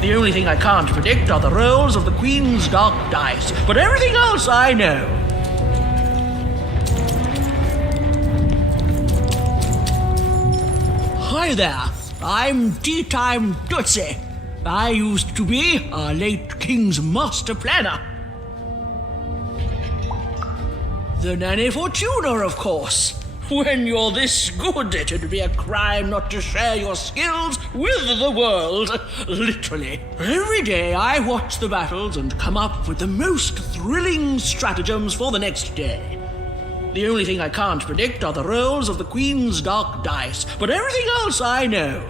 The only thing I can't predict are the rolls of the Queen's dark dice, but everything else I know. Hi there, I'm Tea Time Tootsie. I used to be our late King's master planner. The Nanny Fortuna, of course. When you're this good, it'd be a crime not to share your skills with the world. Literally. Every day I watch the battles and come up with the most thrilling stratagems for the next day. The only thing I can't predict are the rolls of the Queen's dark dice, but everything else I know.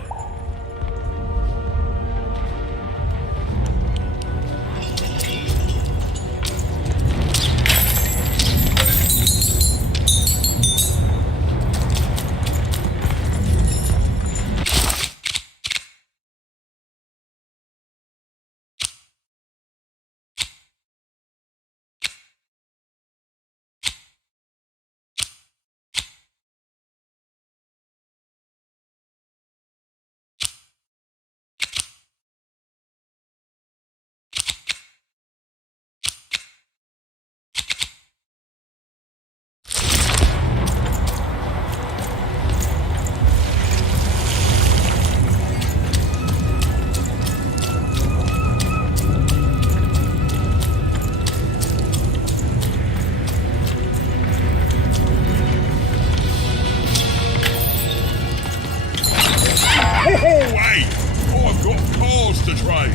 Hey! I've got cars to trade.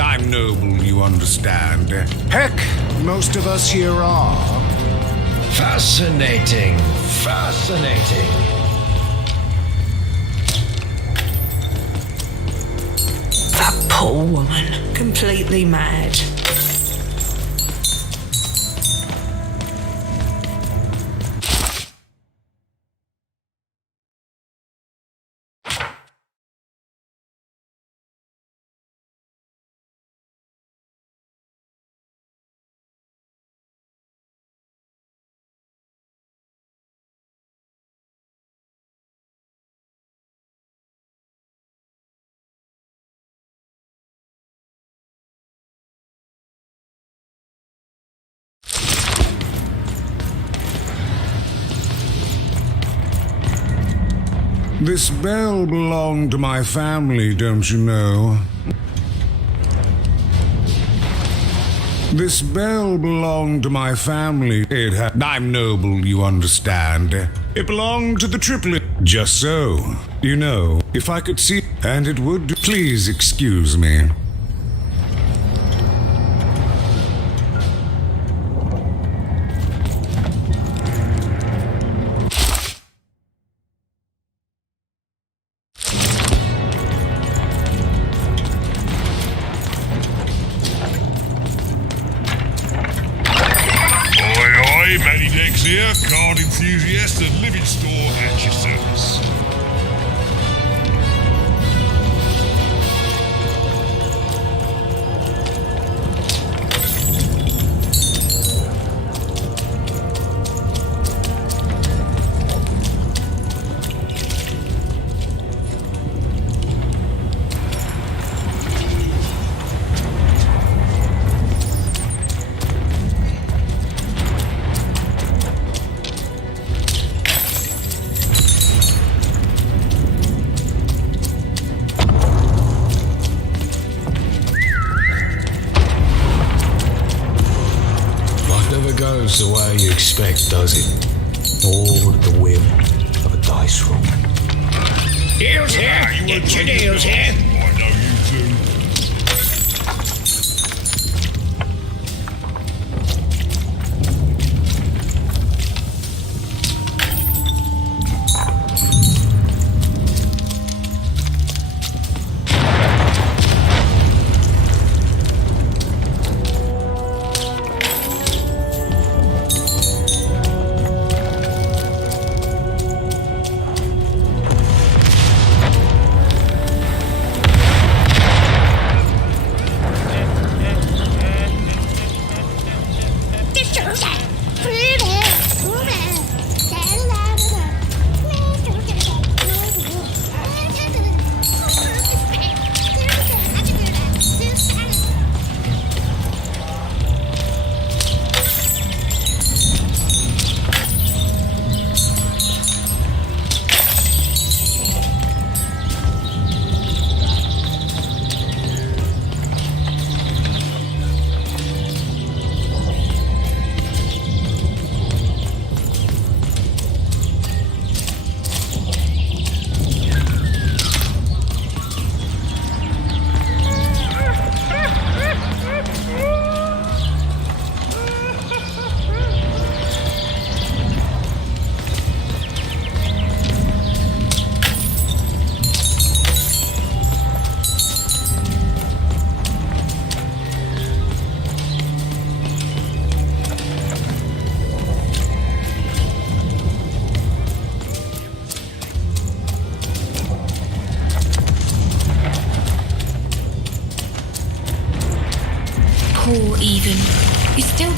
I'm noble, you understand. Heck, most of us here are. Fascinating. Fascinating. That poor woman. Completely mad. This bell belonged to my family, don't you know? This bell belonged to my family. I'm noble, you understand. It belonged to the triplet. Just so. You know, if I could see... And it would... Please excuse me. Matty Dex here, card enthusiast and living store at your service. Goes the way you expect, does it? All at the whim of a dice roll. Deals here! Get your deals here! I know you two.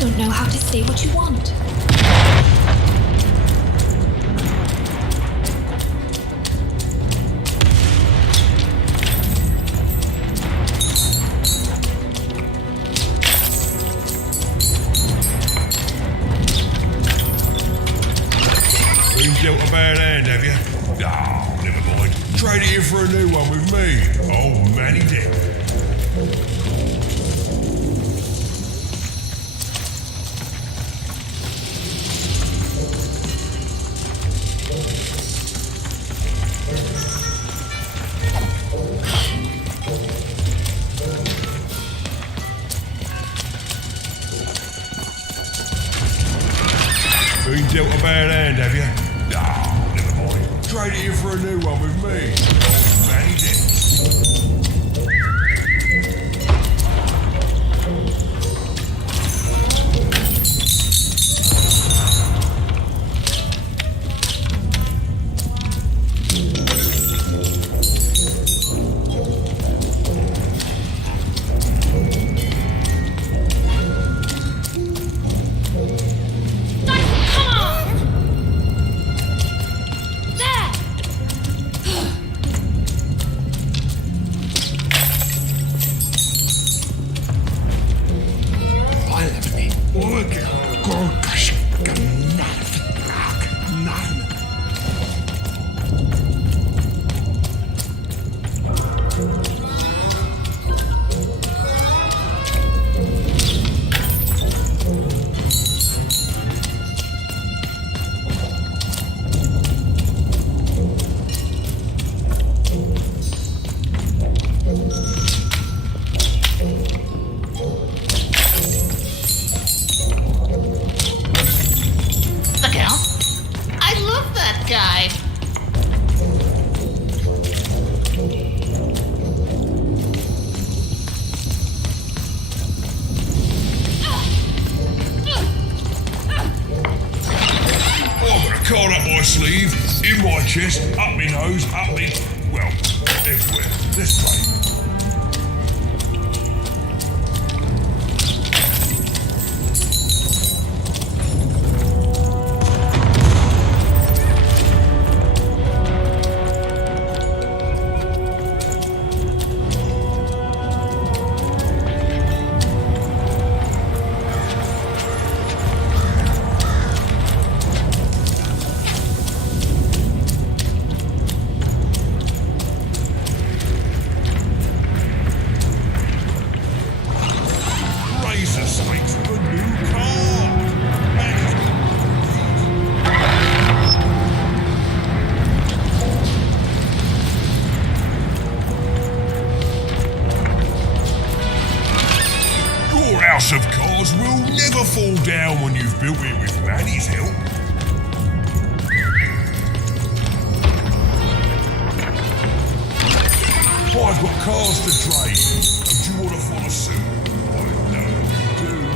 don't know how to say what you want. Been dealt a bad hand, have you? Ah, never mind. Trade it in for a new one with me. Old Manny Dick. Been dealt a bad hand, have you? Ah, never mind. Trade it in for a new one with me. Old Manny Dick. Look out. I love that guy. I've got a card up my sleeve, in my chest, up my nose, up me. Well, everywhere. Let's play. Razor snakes with a new card. Your house of cards will never fall down when you've built it with Manny's help. I've got cars to trade. Don't you want to follow suit? I know you do.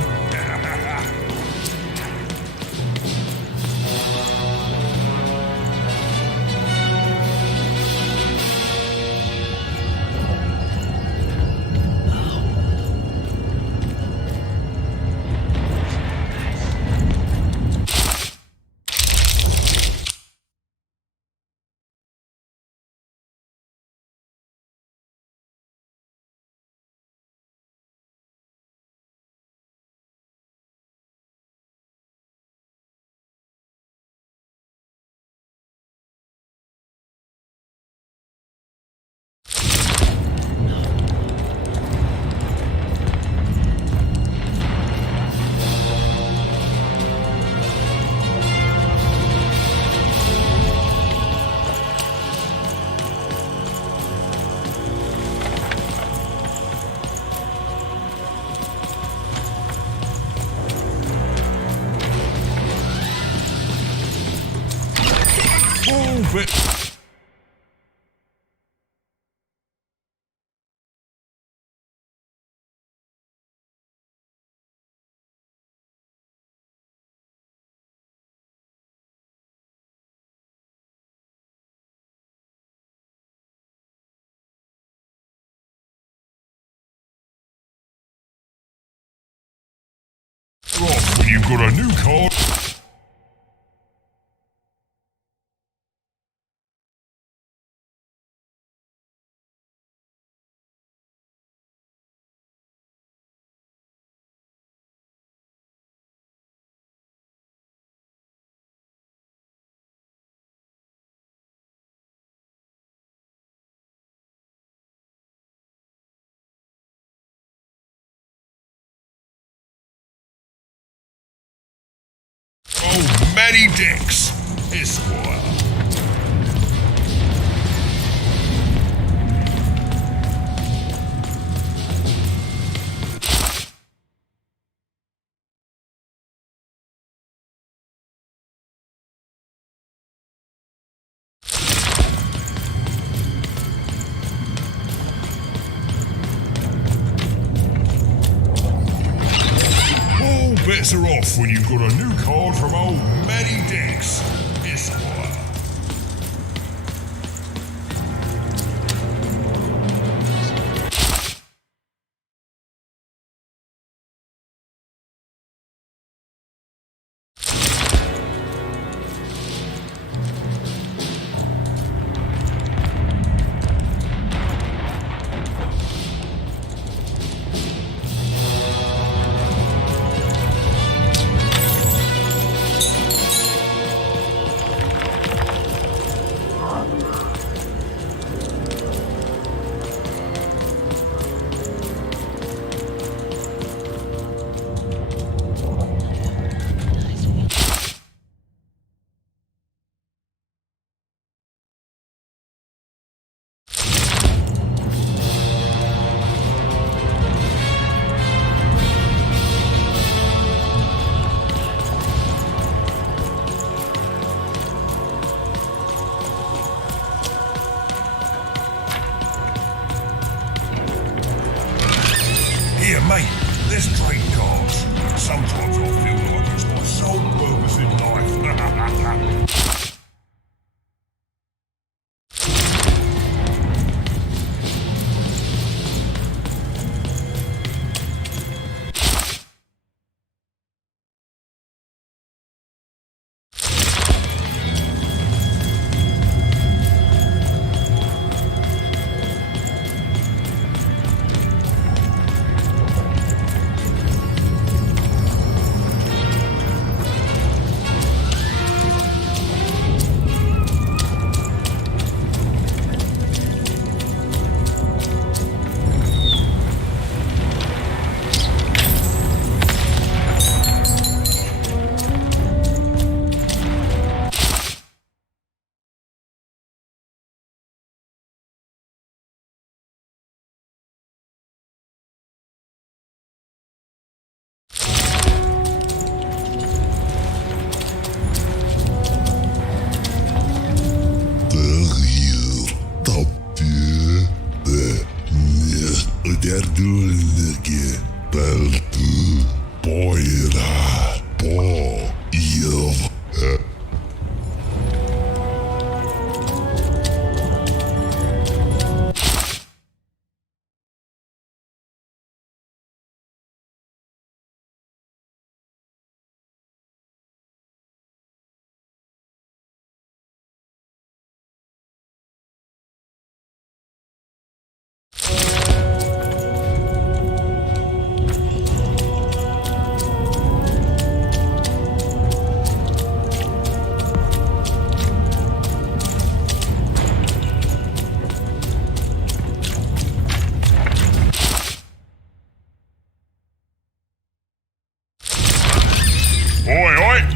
Move it. Rock. when you've got a new card. Oh, Matty Dix, Esquire. All bets are off when you've got a new card from old Matty Dix, Esquire. Here, mate, there's trade cards. Sometimes I feel like it's my sole purpose in life.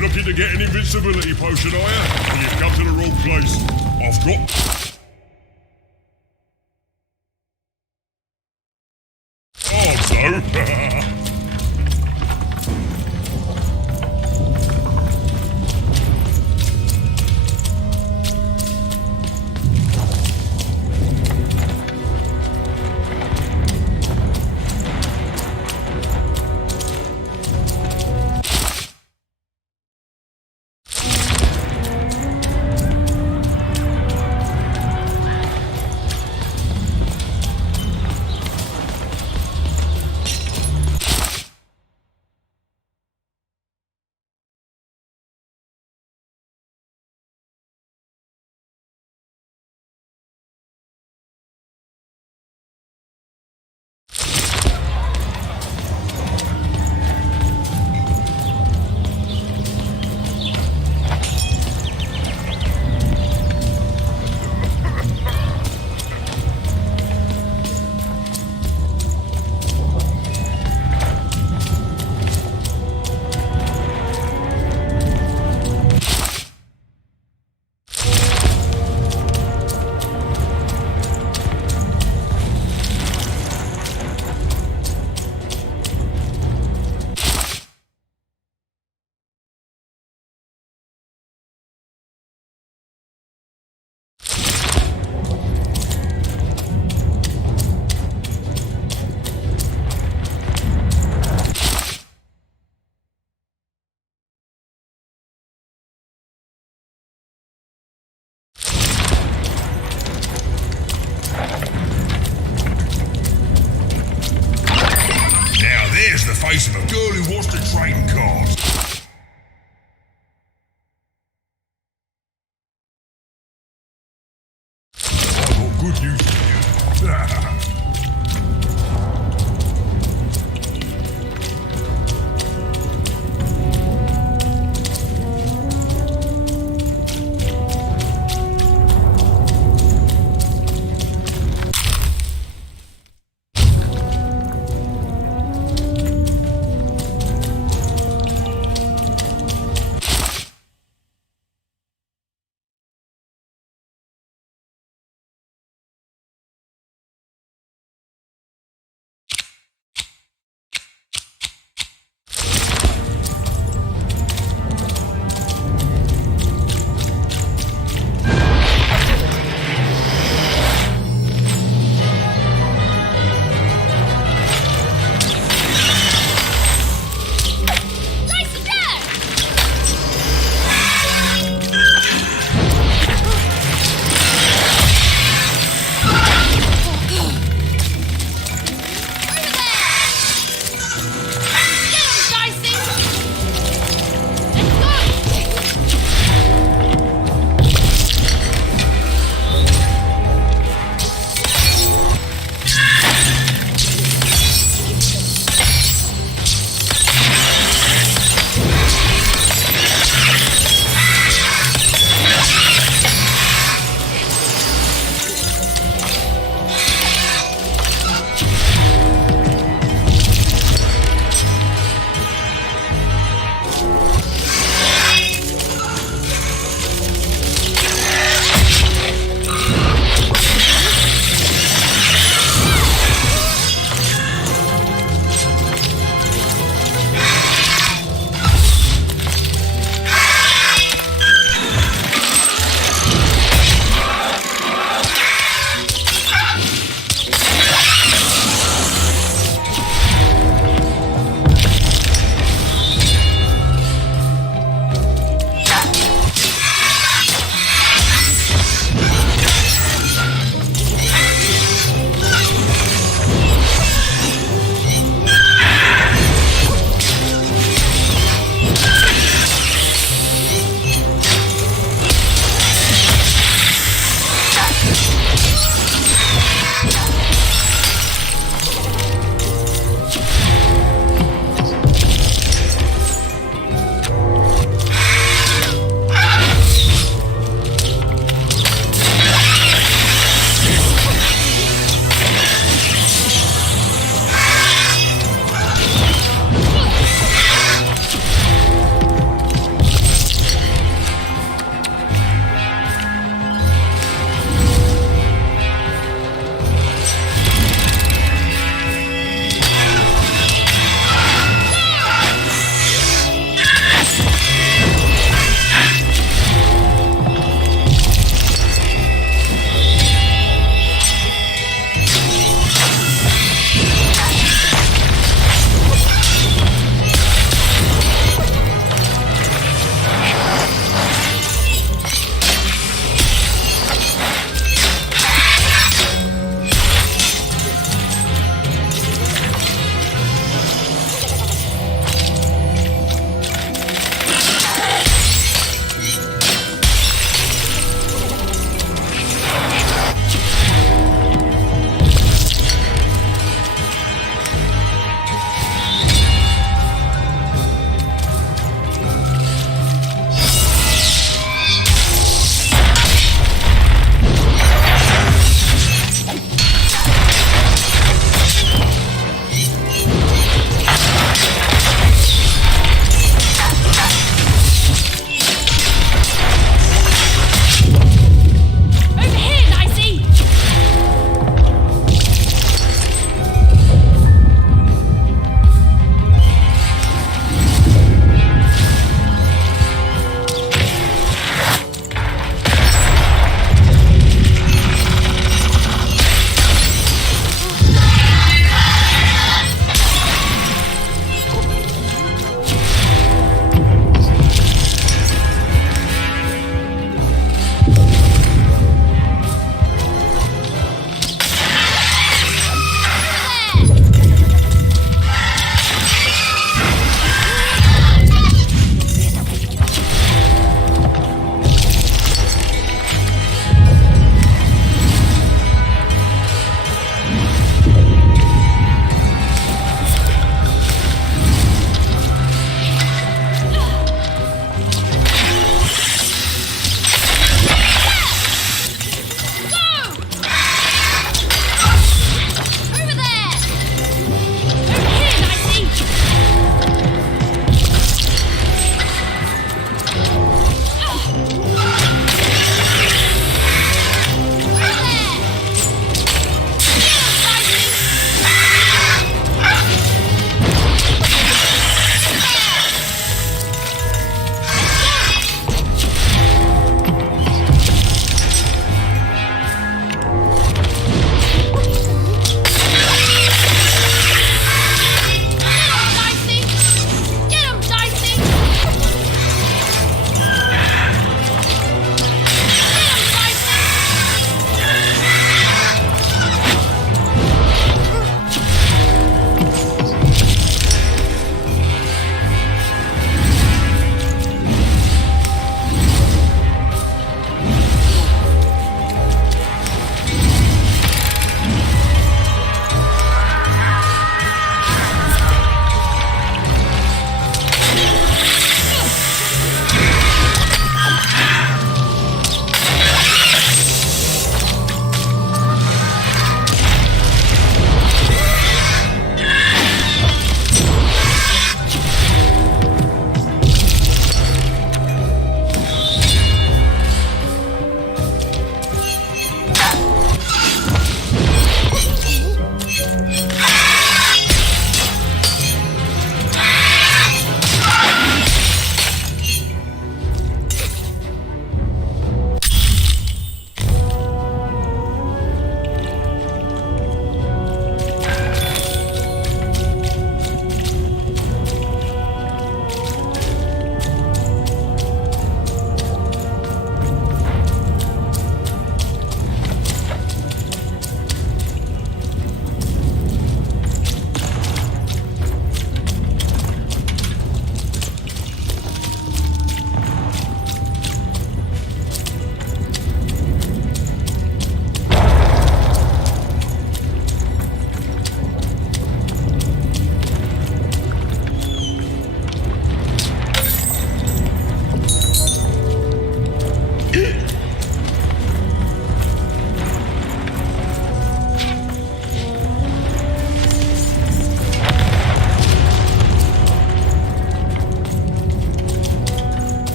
Looking to get an invincibility potion, are you? Well, you've come to the wrong place. I've got... Oh, so...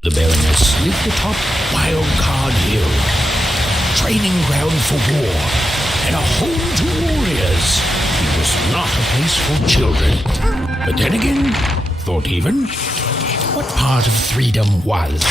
The Baroness lived atop Wildcard Hill, training ground for war, and a home to warriors. It was not a place for children. But then again, thought even, what part of freedom was?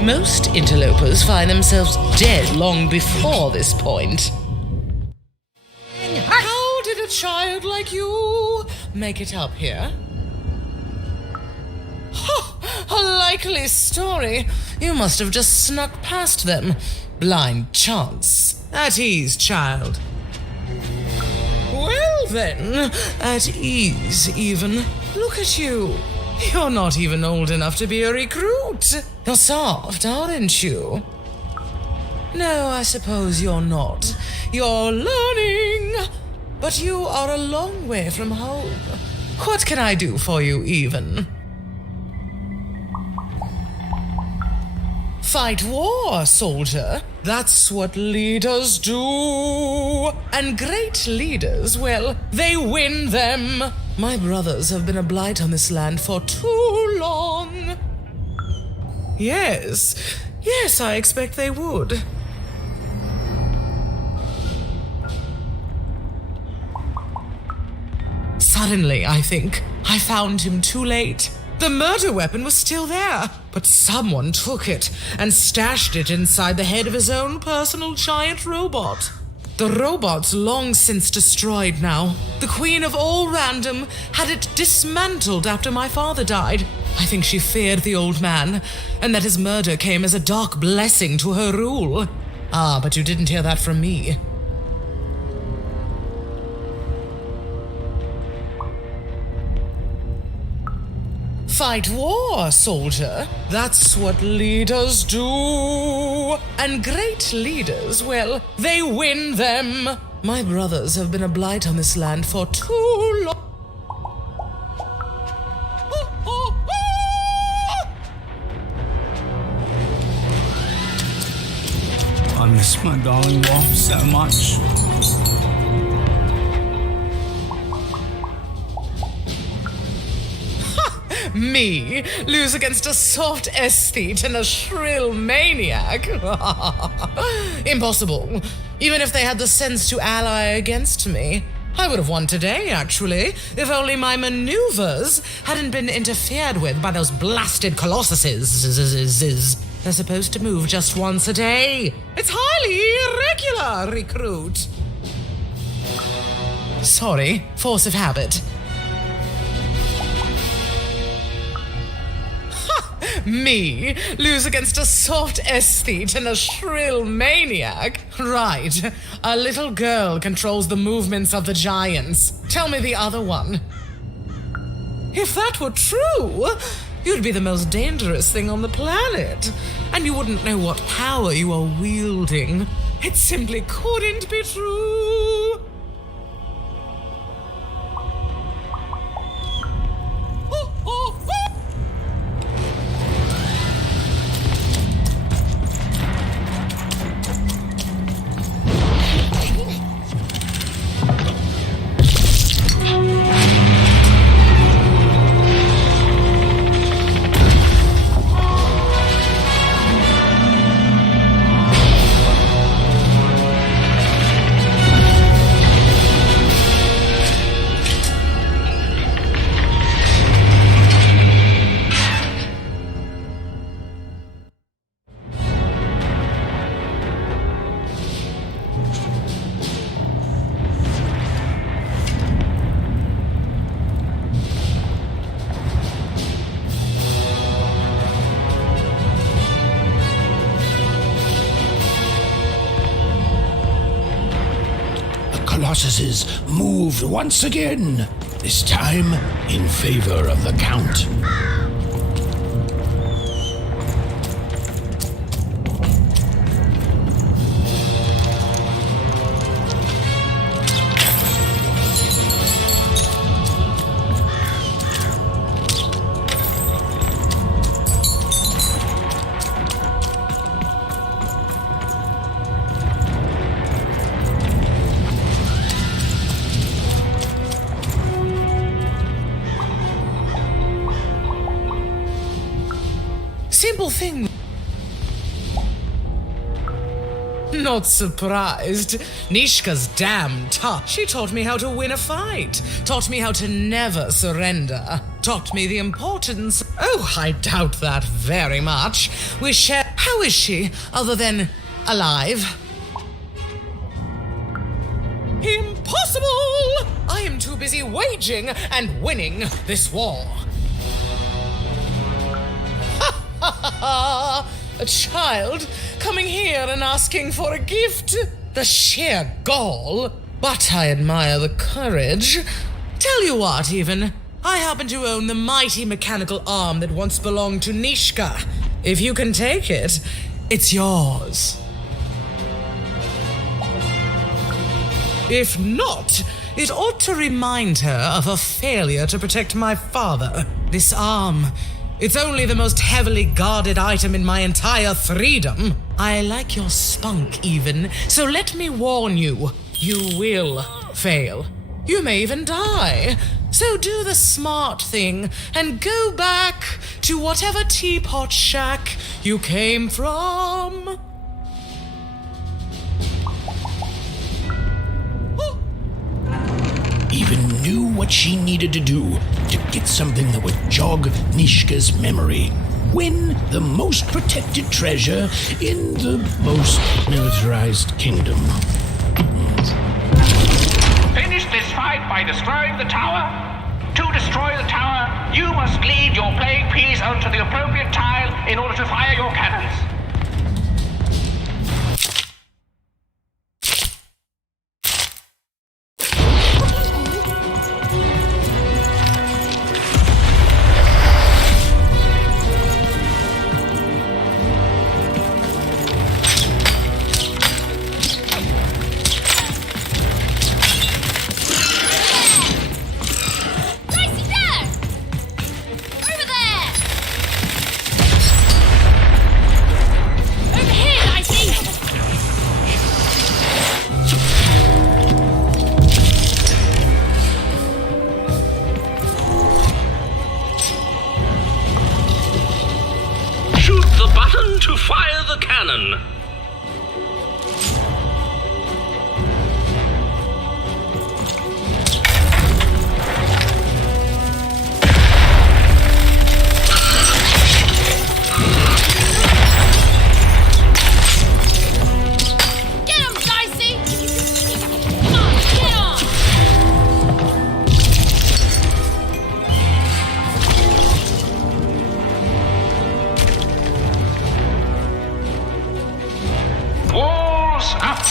Most interlopers find themselves dead long before this point. How did a child like you make it up here? A likely story. You must have just snuck past them. Blind chance. At ease, child. Well then, at ease even. Look at you. You're not even old enough to be a recruit. You're soft, aren't you? No, I suppose you're not. You're learning. But you are a long way from home. What can I do for you, even? Fight war, soldier. That's what leaders do. And great leaders, well, they win them. My brothers have been a blight on this land for too long. Yes, I expect they would. Suddenly, I think, I found him too late. The murder weapon was still there, but someone took it and stashed it inside the head of his own personal giant robot. The robot's long since destroyed now. The Queen of All Random had it dismantled after my father died. I think she feared the old man, and that his murder came as a dark blessing to her rule. Ah, but you didn't hear that from me. Fight war, soldier. That's what leaders do. And great leaders, well, they win them. My brothers have been a blight on this land for too long. I miss my darling wife so much. Me lose against a soft aesthete and a shrill maniac? Impossible. Even if they had the sense to ally against me. I would have won today, actually, if only my maneuvers hadn't been interfered with by those blasted colossuses. They're supposed to move just once a day. It's highly irregular, recruit. Sorry, force of habit. Me lose against a soft aesthete and a shrill maniac? Right. A little girl controls the movements of the giants. Tell me the other one. If that were true, you'd be the most dangerous thing on the planet. And you wouldn't know what power you are wielding. It simply couldn't be true. Colossuses moved once again, this time in favor of the Count. Simple thing. Not surprised. Nishka's damn tough. She taught me how to win a fight. Taught me how to never surrender. Taught me the importance. Oh, I doubt that very much. We share. How is she, other than alive? Impossible! I am too busy waging and winning this war. A child coming here and asking for a gift? The sheer gall. But I admire the courage. Tell you what, even. I happen to own the mighty mechanical arm that once belonged to Nishka. If you can take it, it's yours. If not, it ought to remind her of her failure to protect my father. This arm, it's only the most heavily guarded item in my entire freedom. I like your spunk, even, so let me warn you, you will fail. You may even die. So do the smart thing and go back to whatever teapot shack you came from. Even knew what she needed to do to get something that would jog Nishka's memory. Win the most protected treasure in the most militarized kingdom. Finish this fight by destroying the tower. To destroy the tower, you must lead your playing piece onto the appropriate tile in order to fire your cannons. To fire the cannon. Get him, Dicey! Come on, get on! Walls up!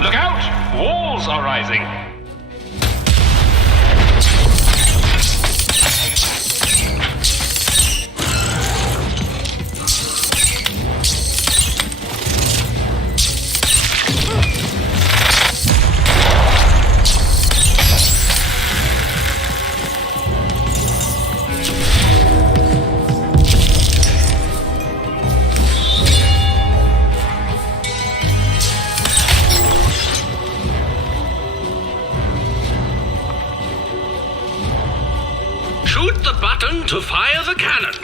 Look out! Walls are rising! Shoot the button to fire the cannon.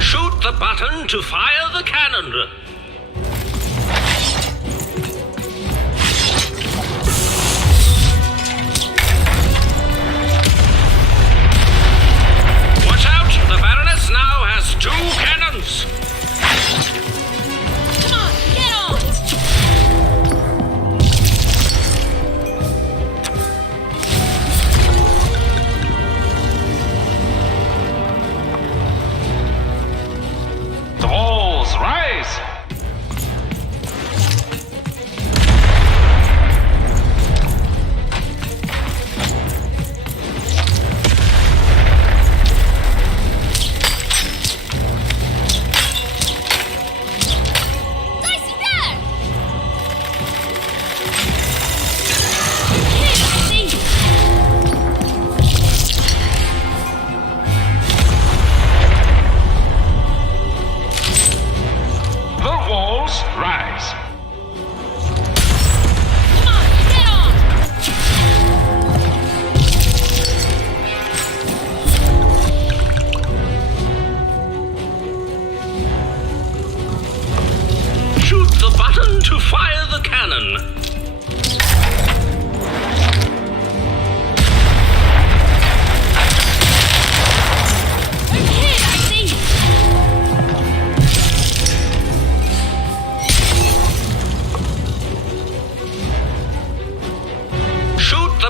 Shoot the button to fire the cannon. Watch out! The Baroness now has 2 cannons. Come on, get on! The walls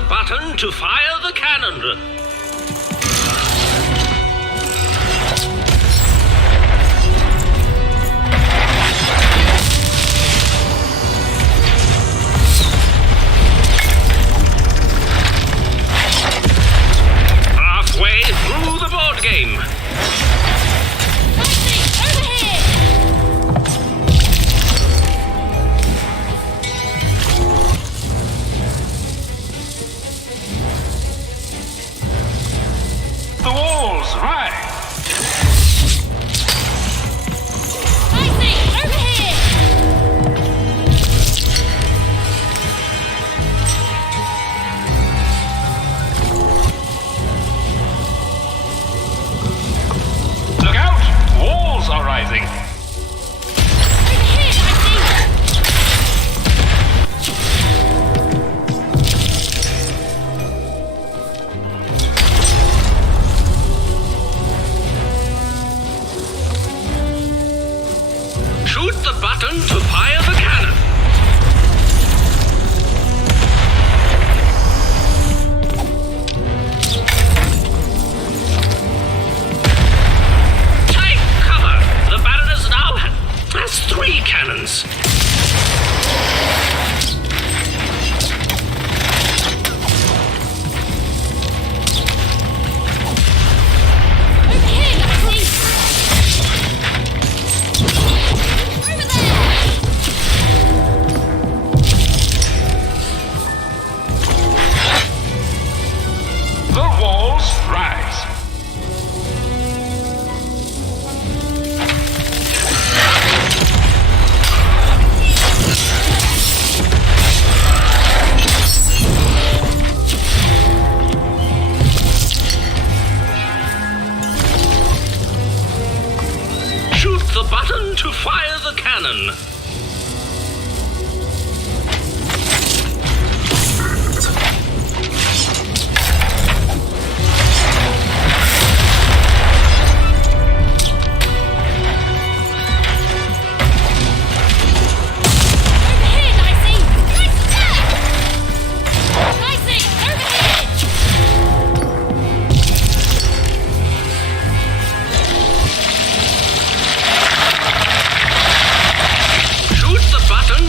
button to fire the cannon. Halfway through the board game. The walls rise. Look out! Walls are rising. Shoot the button to fire the cannon. Take cover! The Baroness now has 3 cannons. The walls rise. Shoot the button to fire the cannon.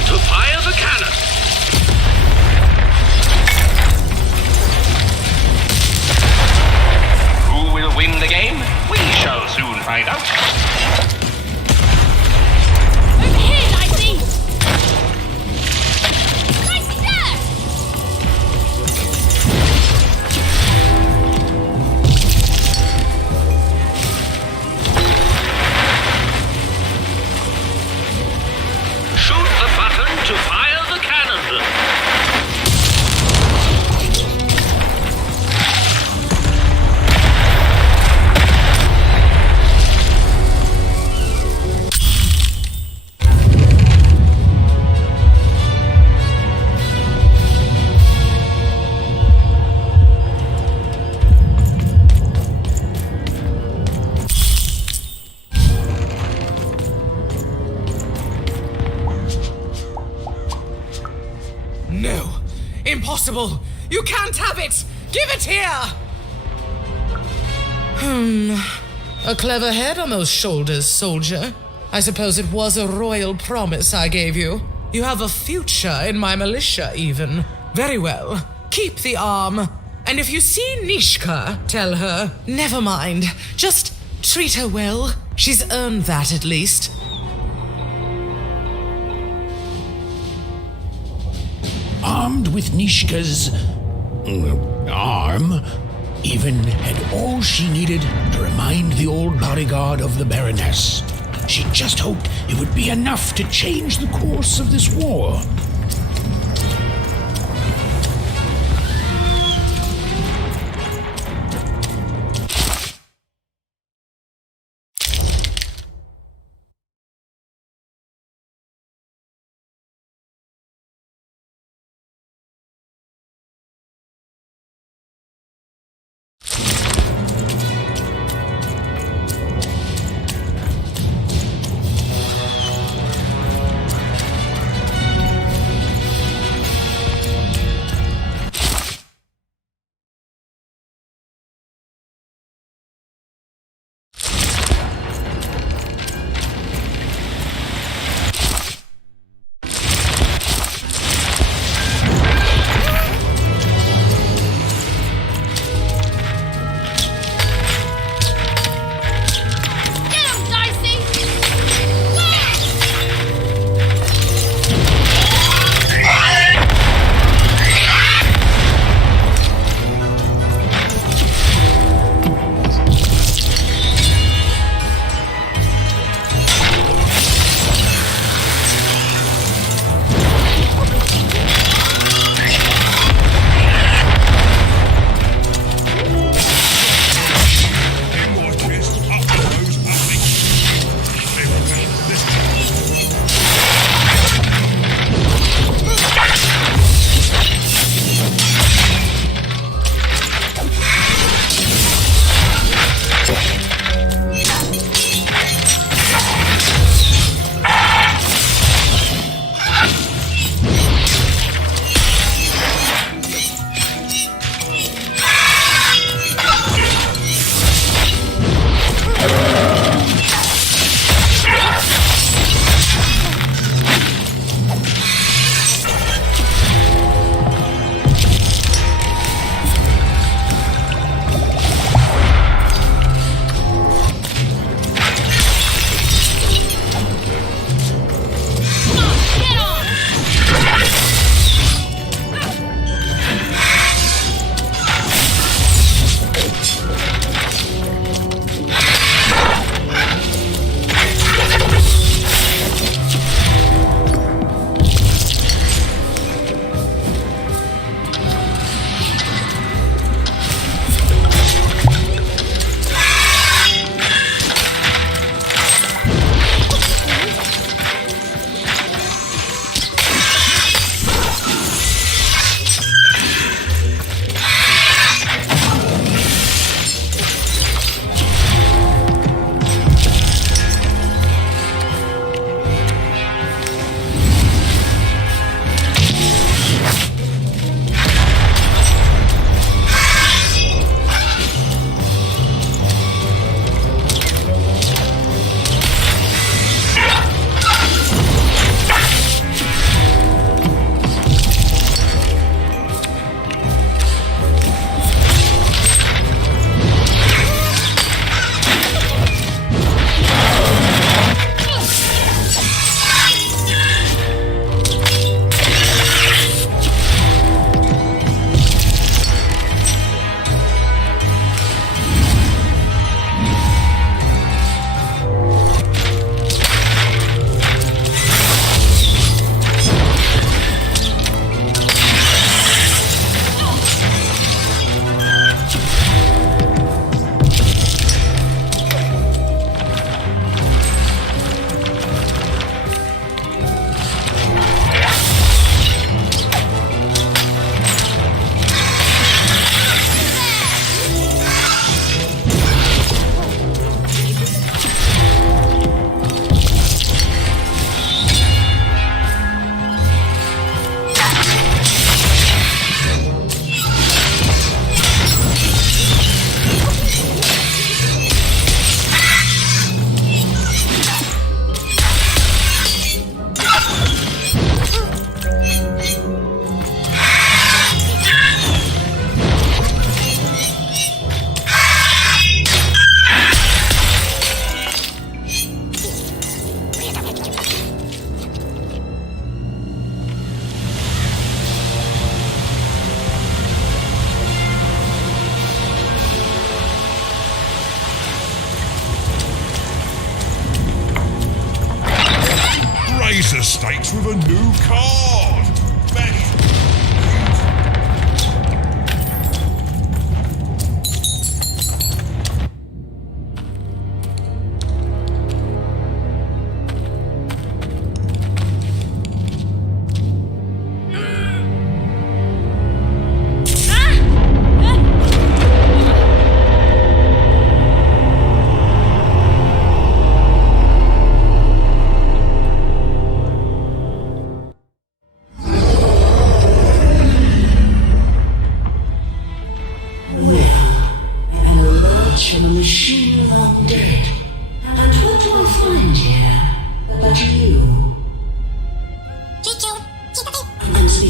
To fire the cannon. Who will win the game? We shall soon find out. Over here, Dicey! Dicey, there! Shoot the button to fire the cannon. No. Impossible. You can't have it. Give it here. A clever head on those shoulders, soldier. I suppose it was a royal promise I gave you. You have a future in my militia, even. Very well. Keep the arm. And if you see Nishka, tell her, never mind. Just treat her well. She's earned that, at least. Armed with Nishka's arm, even had all she needed to remind the old bodyguard of the Baroness. She just hoped it would be enough to change the course of this war.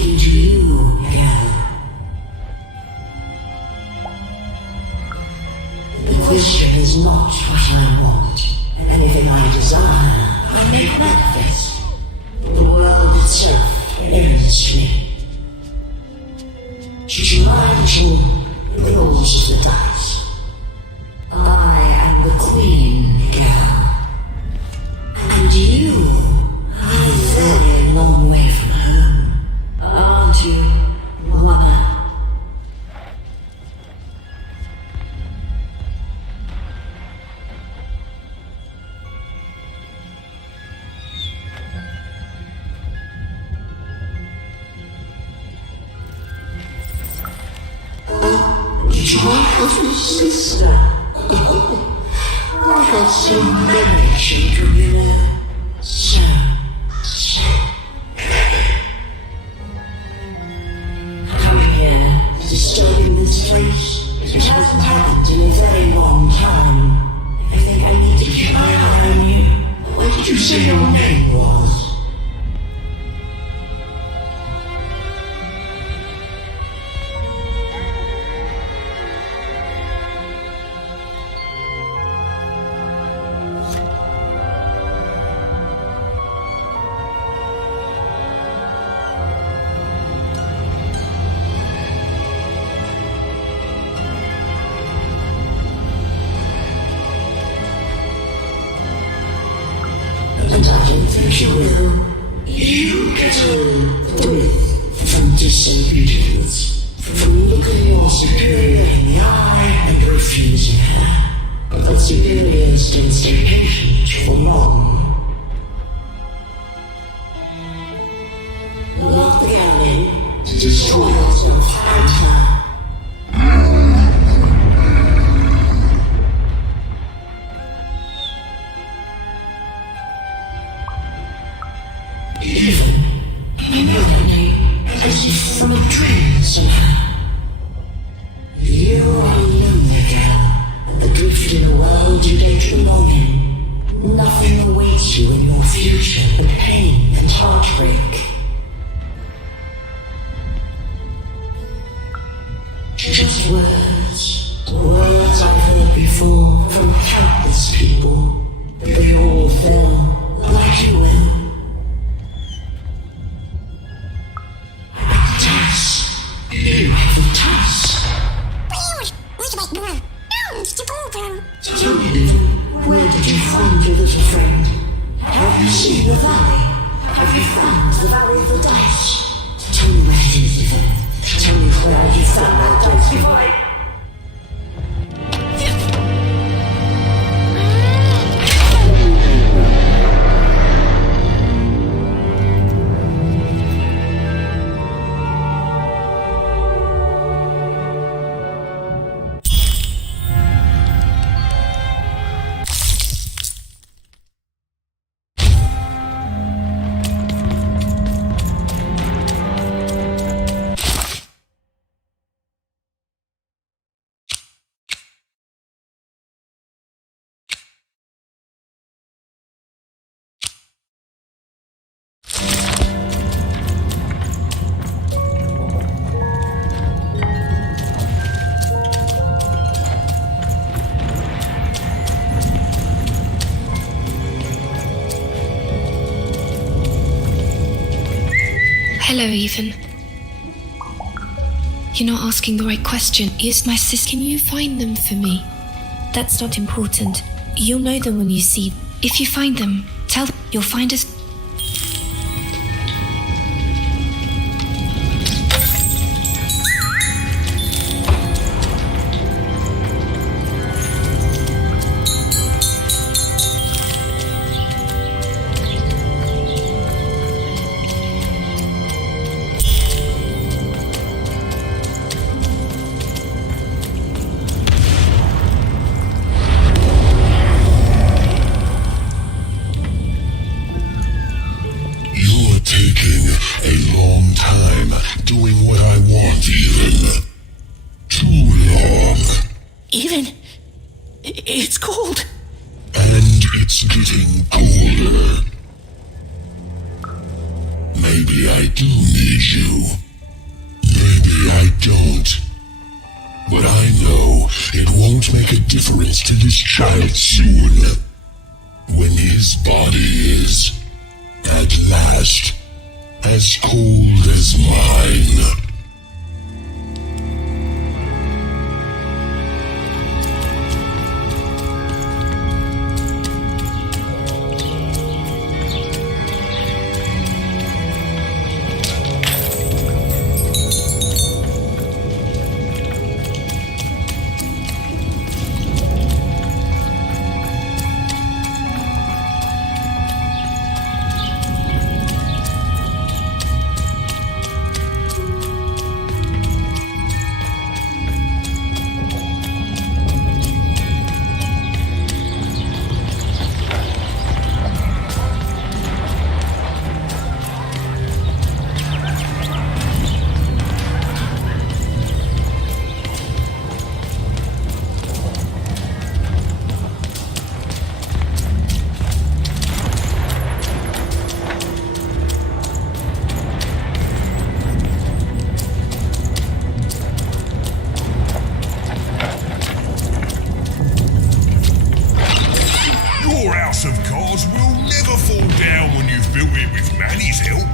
speaking to you, Miguel. The question is not what I want. Anything I desire, I make manifest. The world itself ends me. Should you mind you, the rolls of the dice. I am the Queen, Miguel. And you are a very long way from home, aren't you, Mama? Did you have a sister? I have so many children, you know. So many. Coming here, disturbing this place, it hasn't happened in a very long time. I think I need to keep my eye on you. What did you say your name was? And I don't think you will. You get a breath from disobedience, from looking your superior in the eye and refusing her. But superiors don't stay patient for long. Lock the girl in, destroy yourself and her. Even, immediately, as if full of dreams of her. You are alone, Miguel, and adrift in a world you don't belong in. Nothing awaits you in your future but pain and heartbreak. Just words I've heard before from countless people. They all fell like you will. You have a task. Tell me, where did you find your little friend? Have you seen the valley? Have you found the valley of the dice? Tell me where it is, Ethan. Tell me where you found that dice divide. Hello, Ethan. You're not asking the right question. Is my sister? Can you find them for me? That's not important. You'll know them when you see them. If you find them, tell them you'll find us. Doing what I want, Ethan. Too long. Ethan, it's cold. And it's getting colder. Maybe I do need you. won't make a difference to this child soon. When his body is, at last, as cold as mine. Of cards will never fall down when you've built it with Manny's help.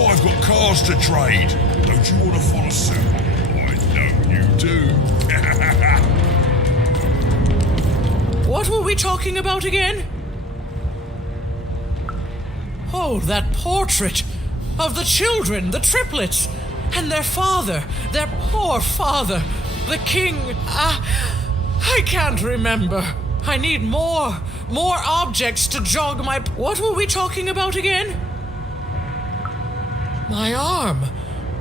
I've got cars to trade. Don't you want to follow suit? I know you do. What were we talking about again? Oh, that portrait of the children, the triplets, and their father, their poor father, the king. I can't remember. I need more objects to jog my... What were we talking about again? My arm.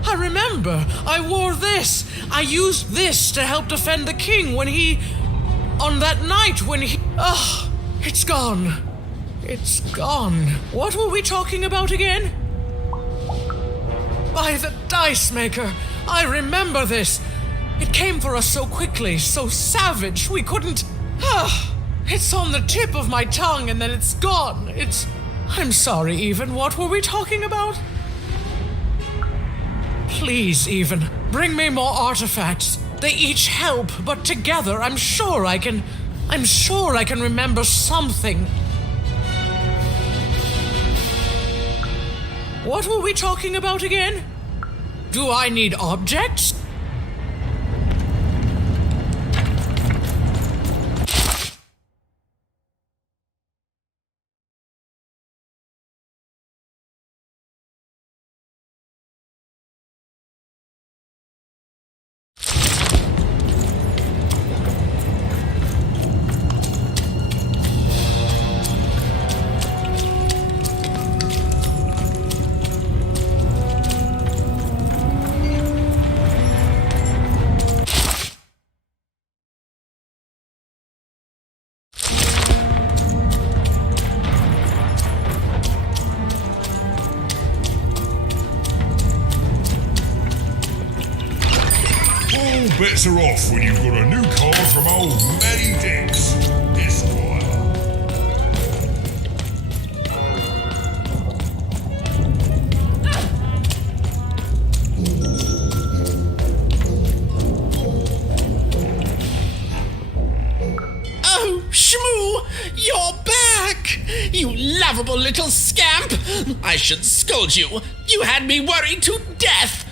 I remember. I wore this. I used this to help defend the king when he... On that night when he... it's gone. It's gone. What were we talking about again? By the Dice Maker. I remember this. It came for us so quickly, so savage, we couldn't... It's on the tip of my tongue and then it's gone. I'm sorry, Even. What were we talking about? Please, Even, bring me more artifacts. They each help, but together I'm sure I can remember something. What were we talking about again? Do I need objects? Bets are off when you've got a new car from old Matty Dix, Esquire. Oh, Shmoo! You're back! You lovable little scamp! I should scold you. You had me worried to death.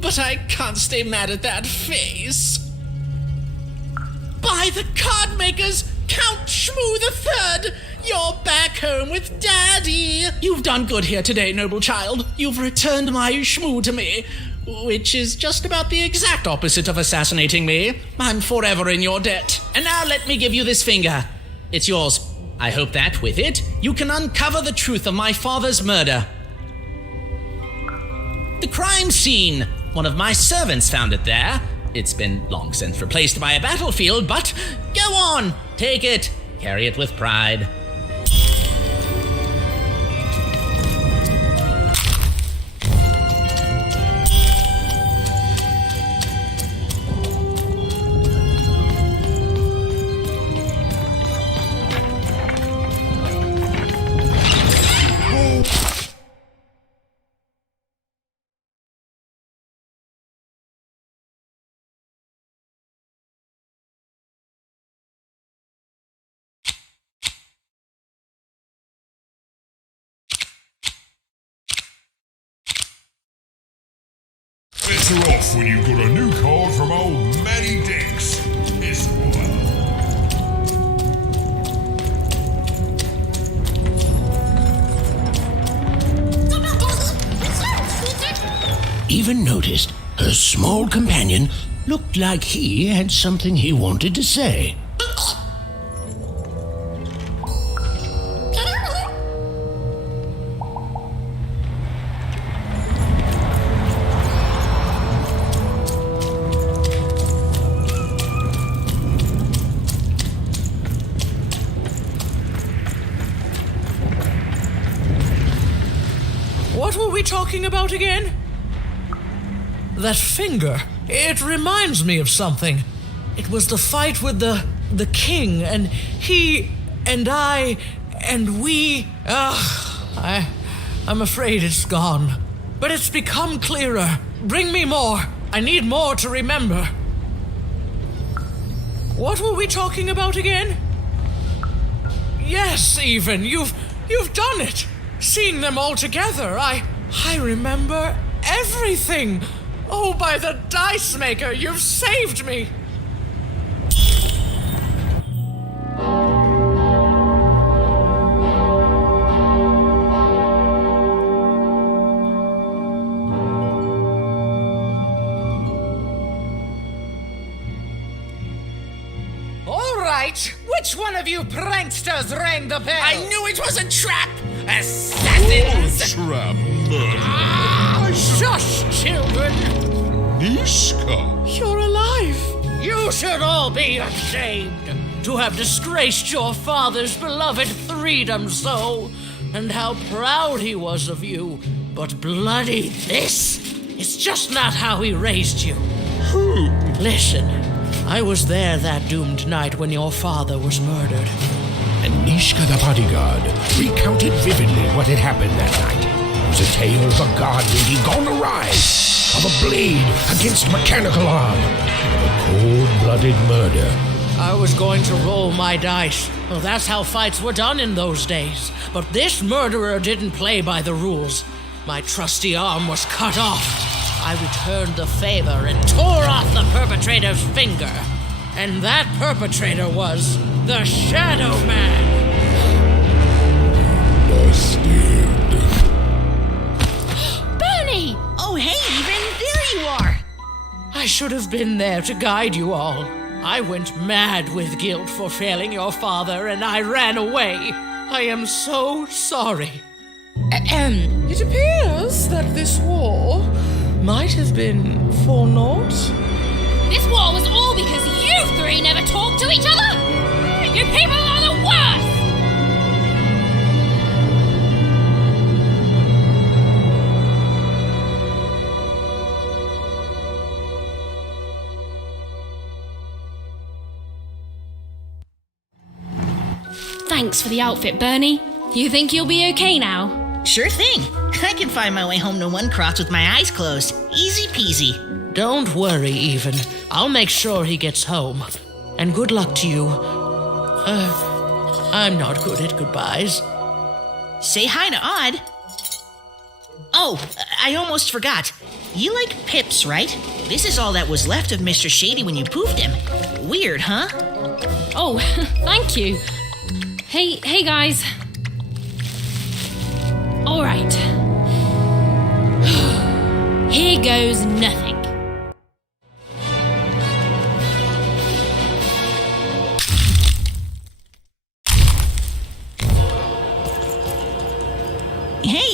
But I can't stay mad at that face. By the card makers, Count Shmoo III! You're back home with Daddy! You've done good here today, noble child. You've returned my Shmoo to me, which is just about the exact opposite of assassinating me. I'm forever in your debt. And now let me give you this finger. It's yours. I hope that with it, you can uncover the truth of my father's murder. The crime scene. One of my servants found it there. It's been long since replaced by a battlefield, but go on, take it, carry it with pride. Better off when you've got a new card from old Matty Dix. This one. Even noticed her small companion looked like he had something he wanted to say. What were we talking about again? That finger. It reminds me of something. It was the fight with the king, and he and I and we. I'm afraid it's gone. But it's become clearer. Bring me more. I need more to remember. What were we talking about again? Yes, even. You've done it. Seeing them all together, I remember everything. Oh, by the Dice Maker, you've saved me. All right, which one of you pranksters rang the bell? I knew it was a trap! Assassins! Trap murder. Shush, children! Nishka. You're alive. You should all be ashamed to have disgraced your father's beloved freedom soul, and how proud he was of you. But bloody this is just not how he raised you. Listen, I was there that doomed night when your father was murdered. And Nishka the bodyguard recounted vividly what had happened that night. It was a tale of a god lady gone awry, of a blade against mechanical arm, of a cold-blooded murder. I was going to roll my dice. Well, that's how fights were done in those days. But this murderer didn't play by the rules. My trusty arm was cut off. I returned the favor and tore off the perpetrator's finger. And that perpetrator was the Shadow Man. Bernie! Oh, hey, Even, there you are. I should have been there to guide you all. I went mad with guilt for failing your father, and I ran away. I am so sorry. It appears that this war might have been for naught. This war was all because you three never talked to each other. You people are the worst! Thanks for the outfit, Bernie. You think you'll be okay now? Sure thing. I can find my way home to One Cross with my eyes closed. Easy peasy. Don't worry, Even. I'll make sure he gets home. And good luck to you. I'm not good at goodbyes. Say hi to Odd. Oh, I almost forgot. You like pips, right? This is all that was left of Mr. Shady when you poofed him. Weird, huh? Oh, thank you. Hey guys. All right. Here goes nothing.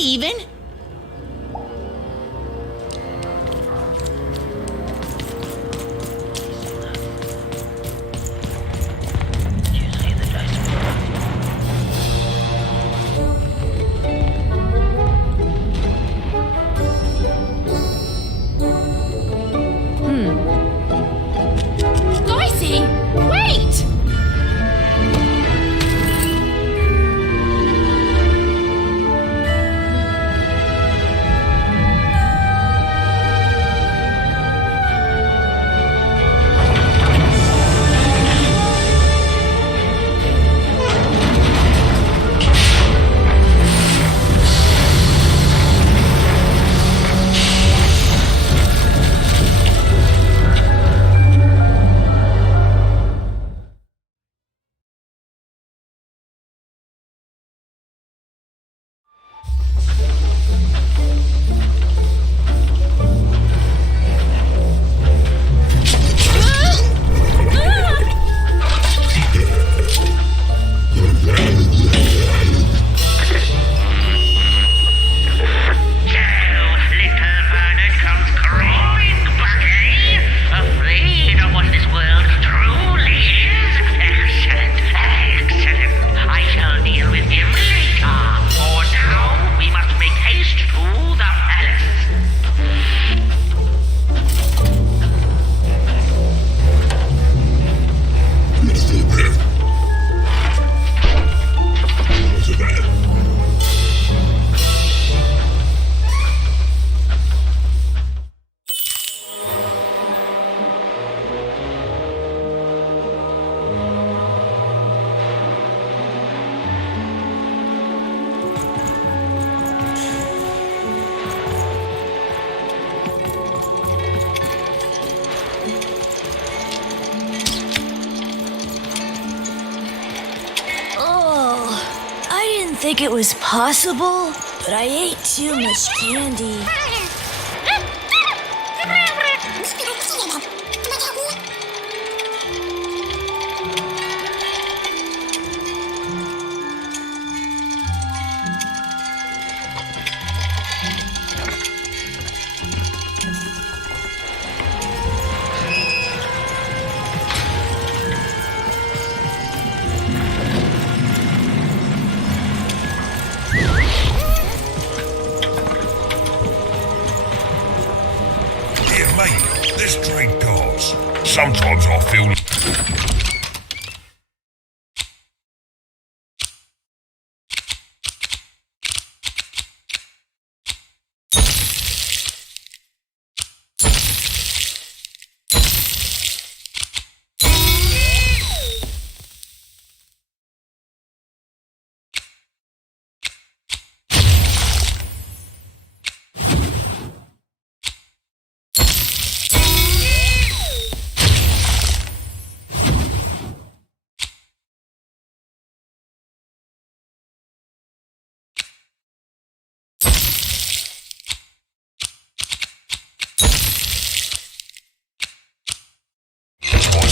Even. Dicey, wait! didn't think it was possible, but I ate too much candy. Sometimes I feel...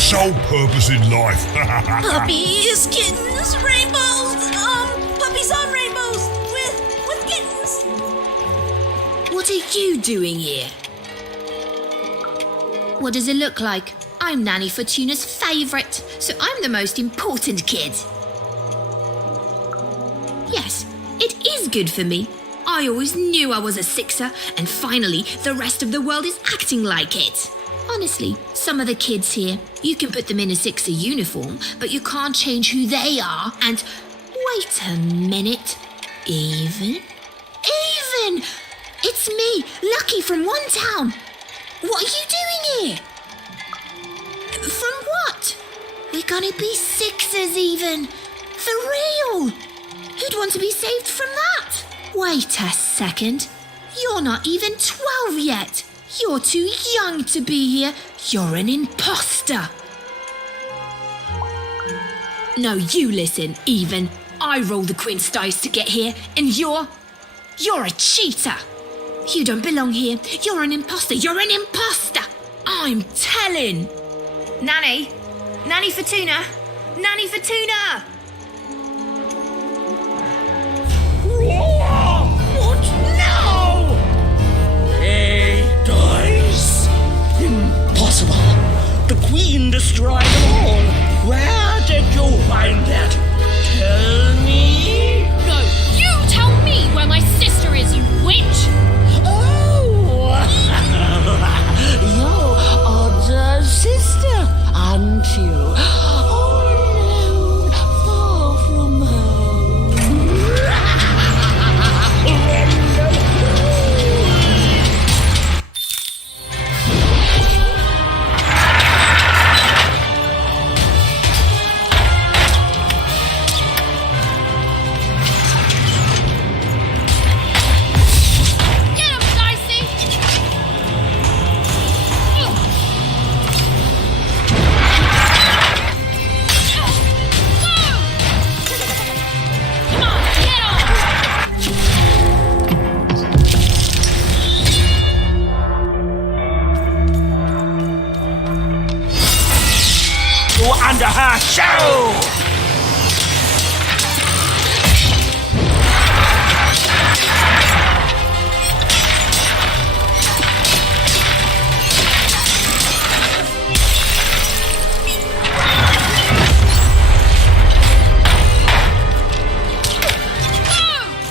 sole purpose in life. Puppies, kittens, rainbows, puppies on rainbows with kittens. What are you doing here? What does it look like? I'm Nanny Fortuna's favourite, so I'm the most important kid. Yes, it is good for me. I always knew I was a sixer, and finally the rest of the world is acting like it. Honestly, some of the kids here, you can put them in a sixer uniform, but you can't change who they are. And wait a minute. Even? It's me, Lucky from One Town. What are you doing here? From what? We're gonna be sixers, Even. For real. Who'd want to be saved from that? Wait a second. You're not even 12 yet. You're too young to be here. You're an imposter. No, you listen, Even. I rolled the queen's dice to get here, and you're a cheater. You don't belong here. You're an imposter. You're an imposter. I'm telling. Nanny Fortuna. Nanny Fortuna. What? queen destroy them all. Where did you find that? Tell me. No, you tell me where my sister is, you witch! Oh, your odd sister, aren't you? All alone, far from home. Get him, Dicey! Come on, get on! You under her show!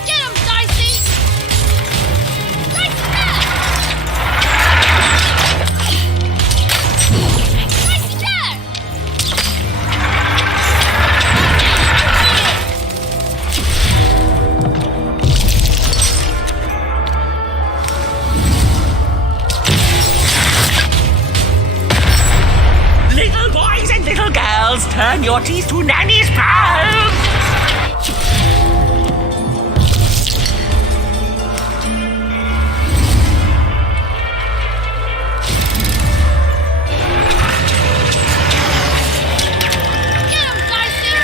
Get him, Dicey! Dicey, there! Dicey, there! Little boys and little girls, turn your teeth to Nanny's pals! Get him, Dicey!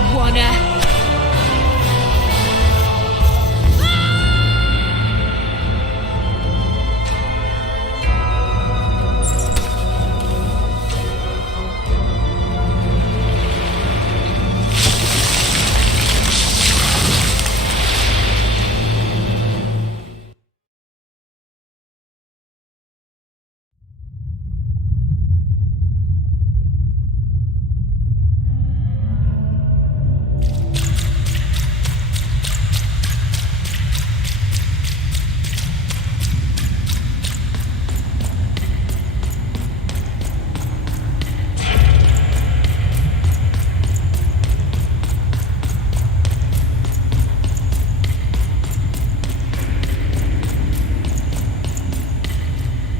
Over there! Over there!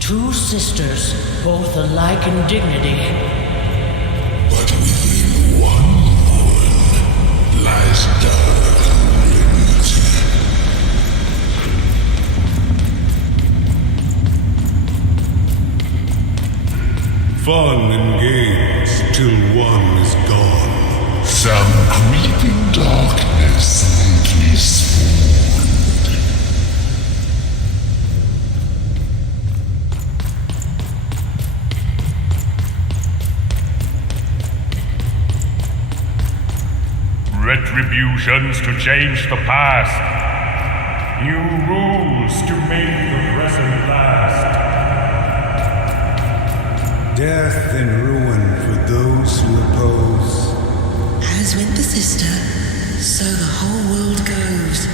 Two sisters, both alike in dignity. But within one woman lies dark malignity. Fun and games till one is gone. Some creeping darkness lately spawned. Retributions to change the past. New rules to make the present last. Death and ruin for those who oppose. As went the sister, so the whole world goes.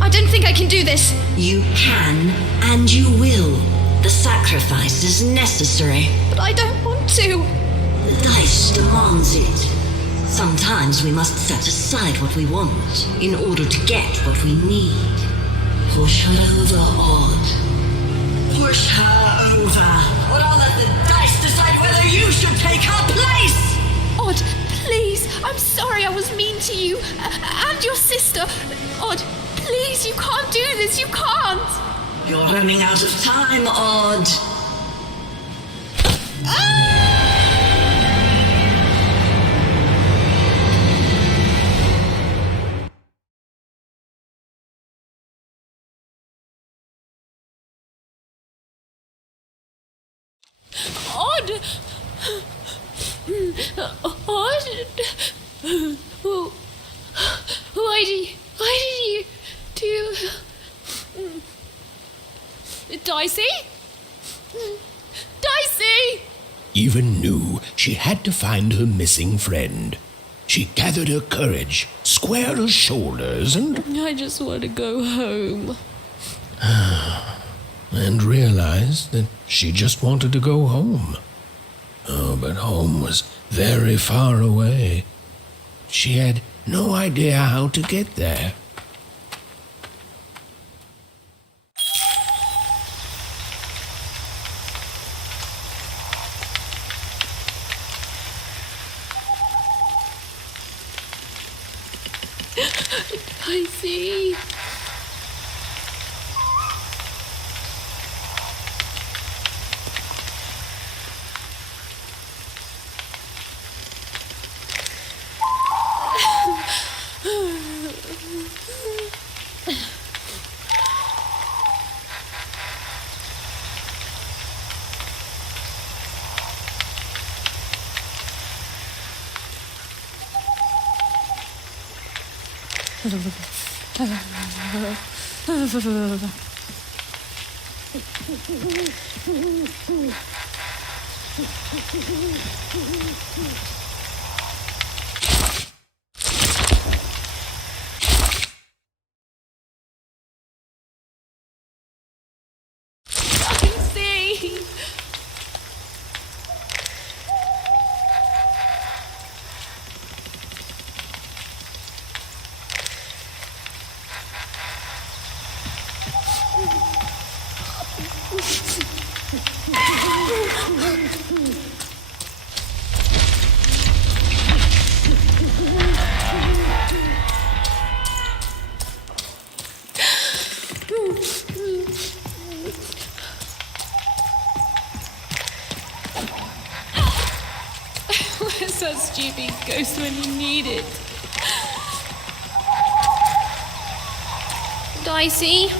I don't think I can do this. You can, and you will. The sacrifice is necessary. But I don't want to. The dice demands it. Sometimes we must set aside what we want in order to get what we need. Push her over, Odd. Push her over. Or I'll let the dice decide whether you should take her place! Odd, please. I'm sorry I was mean to you. And your sister. Odd, please, you can't do this. You can't. You're running out of time, Odd. Odd! Odd! Why did you do... Dicey? Dicey! Even knew she had to find her missing friend. She gathered her courage, squared her shoulders, and... I just want to go home. and realized that she just wanted to go home. Oh, but home was very far away. She had no idea how to get there. I see. Where's that stupid ghost when you need it? Dicey?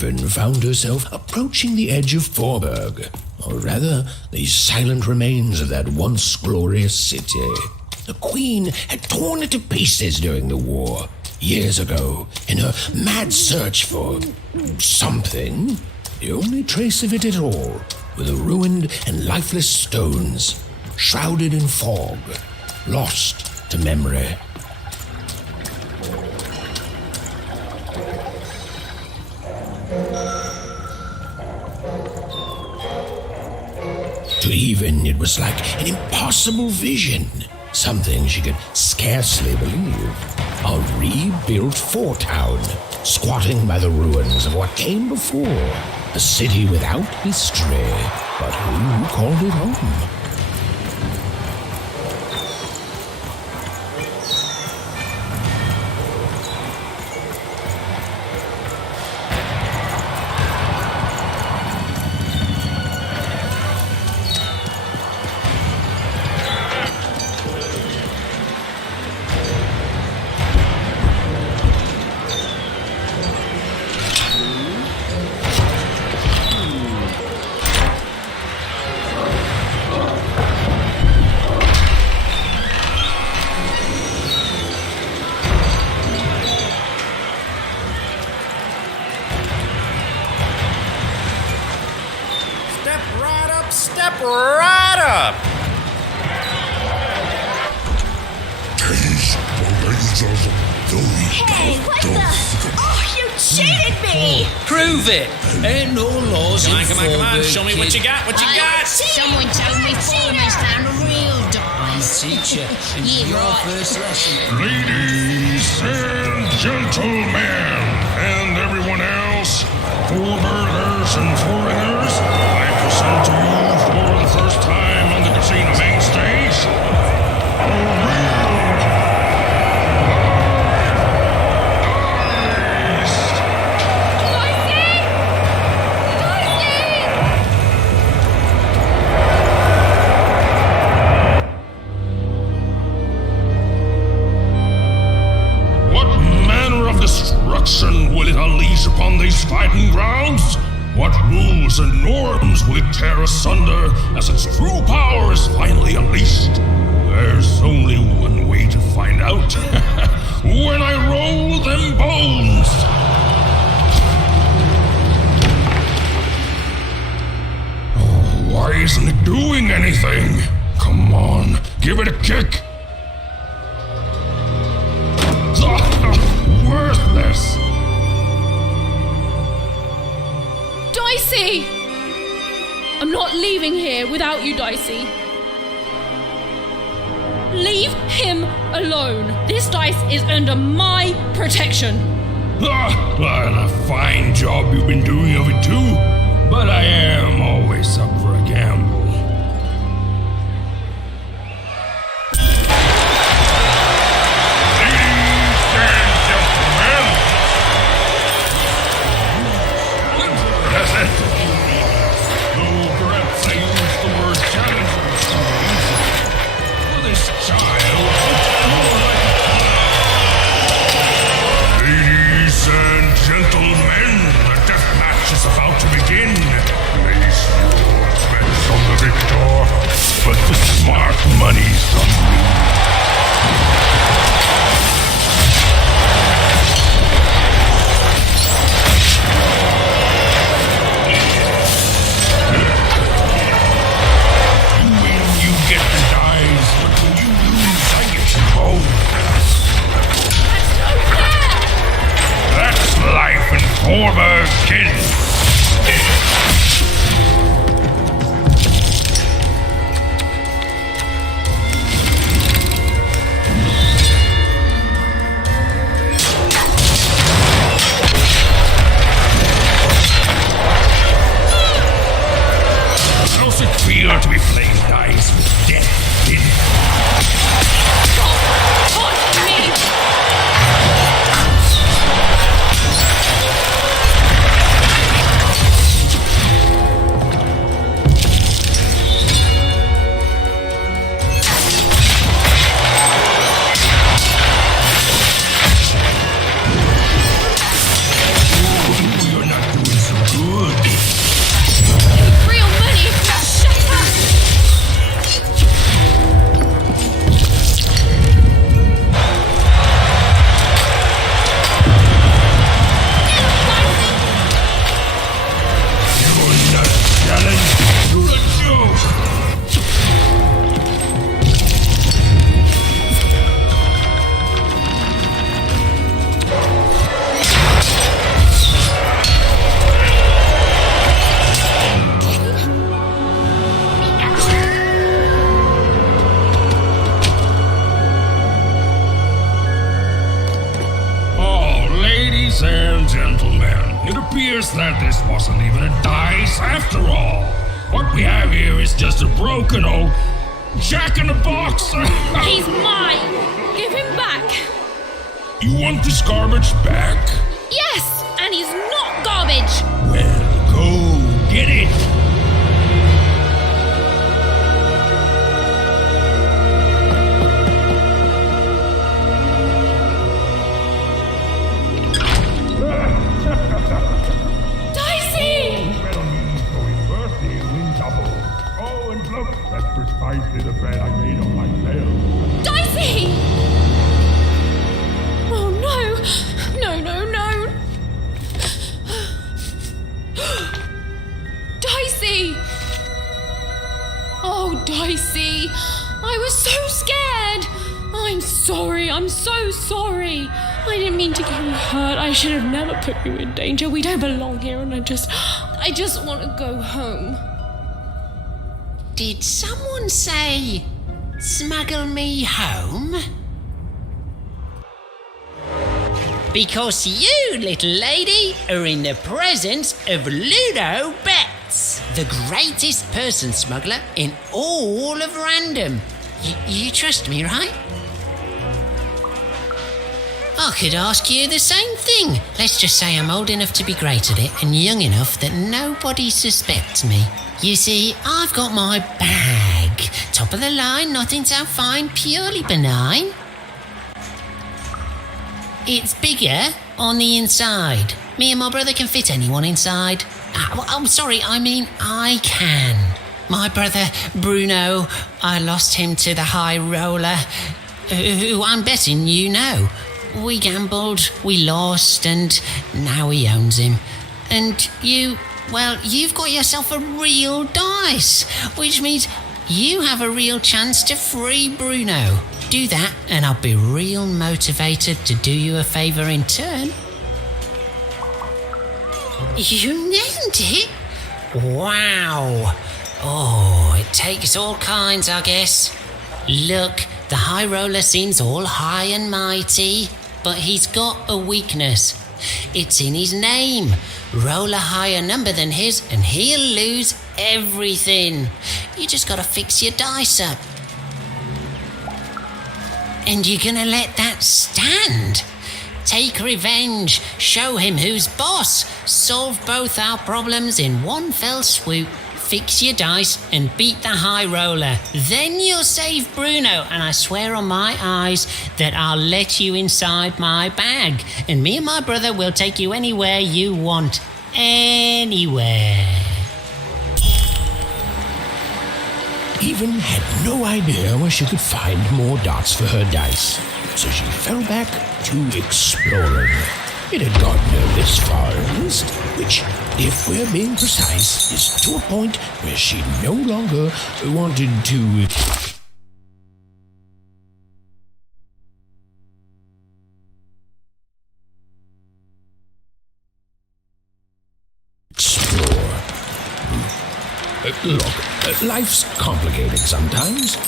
Raven found herself approaching the edge of Forberg, or rather, the silent remains of that once glorious city. The Queen had torn it to pieces during the war, years ago, in her mad search for something. The only trace of it at all were the ruined and lifeless stones, shrouded in fog, lost to memory. To Even, it was like an impossible vision, something she could scarcely believe. A rebuilt fort town, squatting by the ruins of what came before, a city without history, but who called it home? Step right up! Taste the legs of those Hey, what the? Oh, you cheated me! Prove it! Ain't no laws Come in on, Forberg, show me what you got, Someone told me foreigners found a real dice. Teacher, Yeah, your right. first lesson. Ladies and gentlemen, and everyone else, Forbergers and foreigners, I present to you for the first time on the casino main stage, a real destruction will it unleash upon these fighting grounds? What rules and norms will it tear asunder as its true power is finally unleashed? There's only one way to find out. When I roll them bones! Oh, why isn't it doing anything? Come on, give it a kick! Worthless! Dicey! I'm not leaving here without you, Dicey. Leave him alone. This dice is under my protection. A fine job you've been doing of it too, but I am always up for a gamble. But the smart money's on me. You win, you get the dice, but when you lose, I get you both. That's life in Forberg, kid. What we have here is just a broken old jack-in-the-box. He's mine! Give him back! You want this garbage back? Yes! And he's not garbage! Well, go get it. Dicey! Oh, and look, that's precisely the bed I made on myself. Dicey! Oh no! No, no, no! Dicey! Oh, Dicey! I was so scared! I'm sorry, I'm so sorry! I didn't mean to get you hurt. I should have never put you in danger. We don't belong here, and I just want to go home. Did someone say, smuggle me home? Because you, little lady, are in the presence of Ludo Betts, the greatest person smuggler in all of Random. You trust me, right? I could ask you the same thing. Let's just say I'm old enough to be great at it and young enough that nobody suspects me. You see, I've got my bag. Top of the line, nothing so fine, purely benign. It's bigger on the inside. Me and my brother can fit anyone inside. I'm sorry, I mean I can. My brother, Bruno, I lost him to the High Roller, who I'm betting you know. We gambled, we lost, and now he owns him. And you, well, you've got yourself a real dice, which means you have a real chance to free Bruno. Do that, and I'll be real motivated to do you a favour in turn. You named it? Wow. Oh, it takes all kinds, I guess. Look, the High Roller seems all high and mighty, but he's got a weakness. It's in his name. Roll a higher number than his and he'll lose everything. You just gotta fix your dice up. And you're gonna let that stand? Take revenge, show him who's boss, solve both our problems in one fell swoop. Fix your dice and beat the High Roller. Then you'll save Bruno, and I swear on my eyes that I'll let you inside my bag. And me and my brother will take you anywhere you want. Anywhere. Eden had no idea where she could find more dots for her dice, so she fell back to exploring. It had gotten her this far at least, which, if we're being precise, is to a point where she no longer wanted to explore. Look, life's complicated sometimes.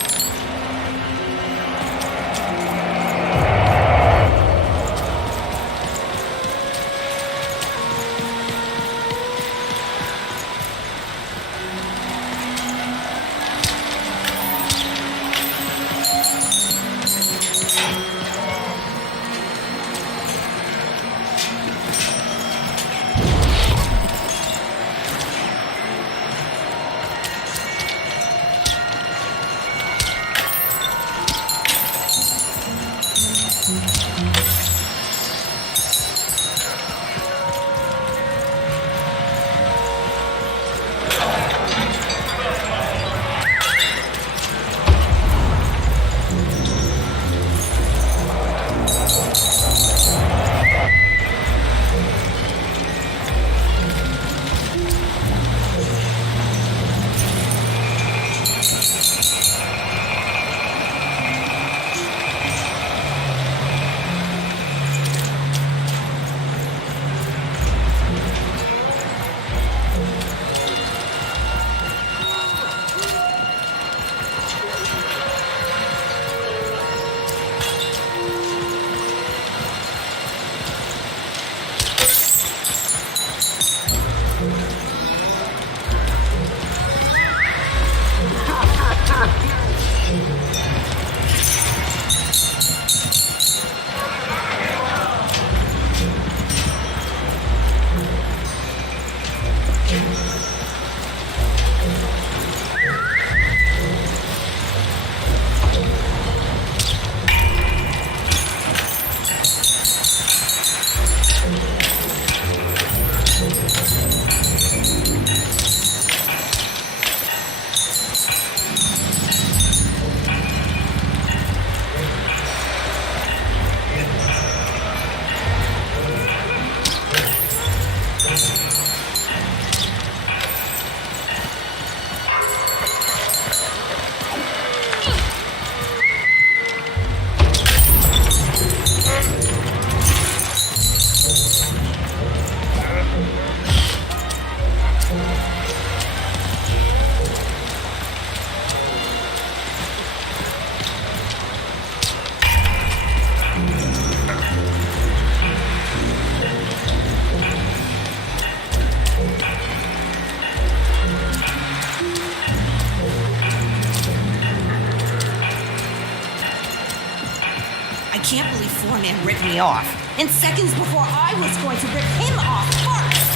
can't believe four men ripped me off. And seconds before I was going to rip him off first.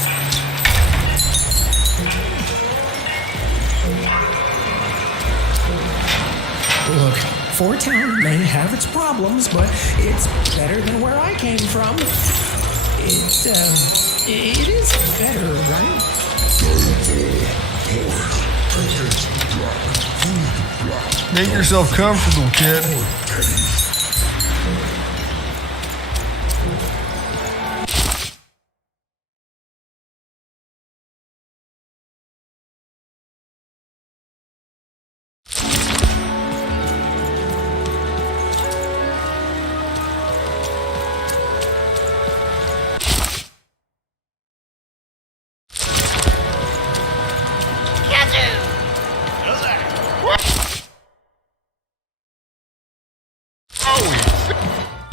Look, Fort Town may have its problems, but it's better than where I came from. It is better, right? Make yourself comfortable, kid.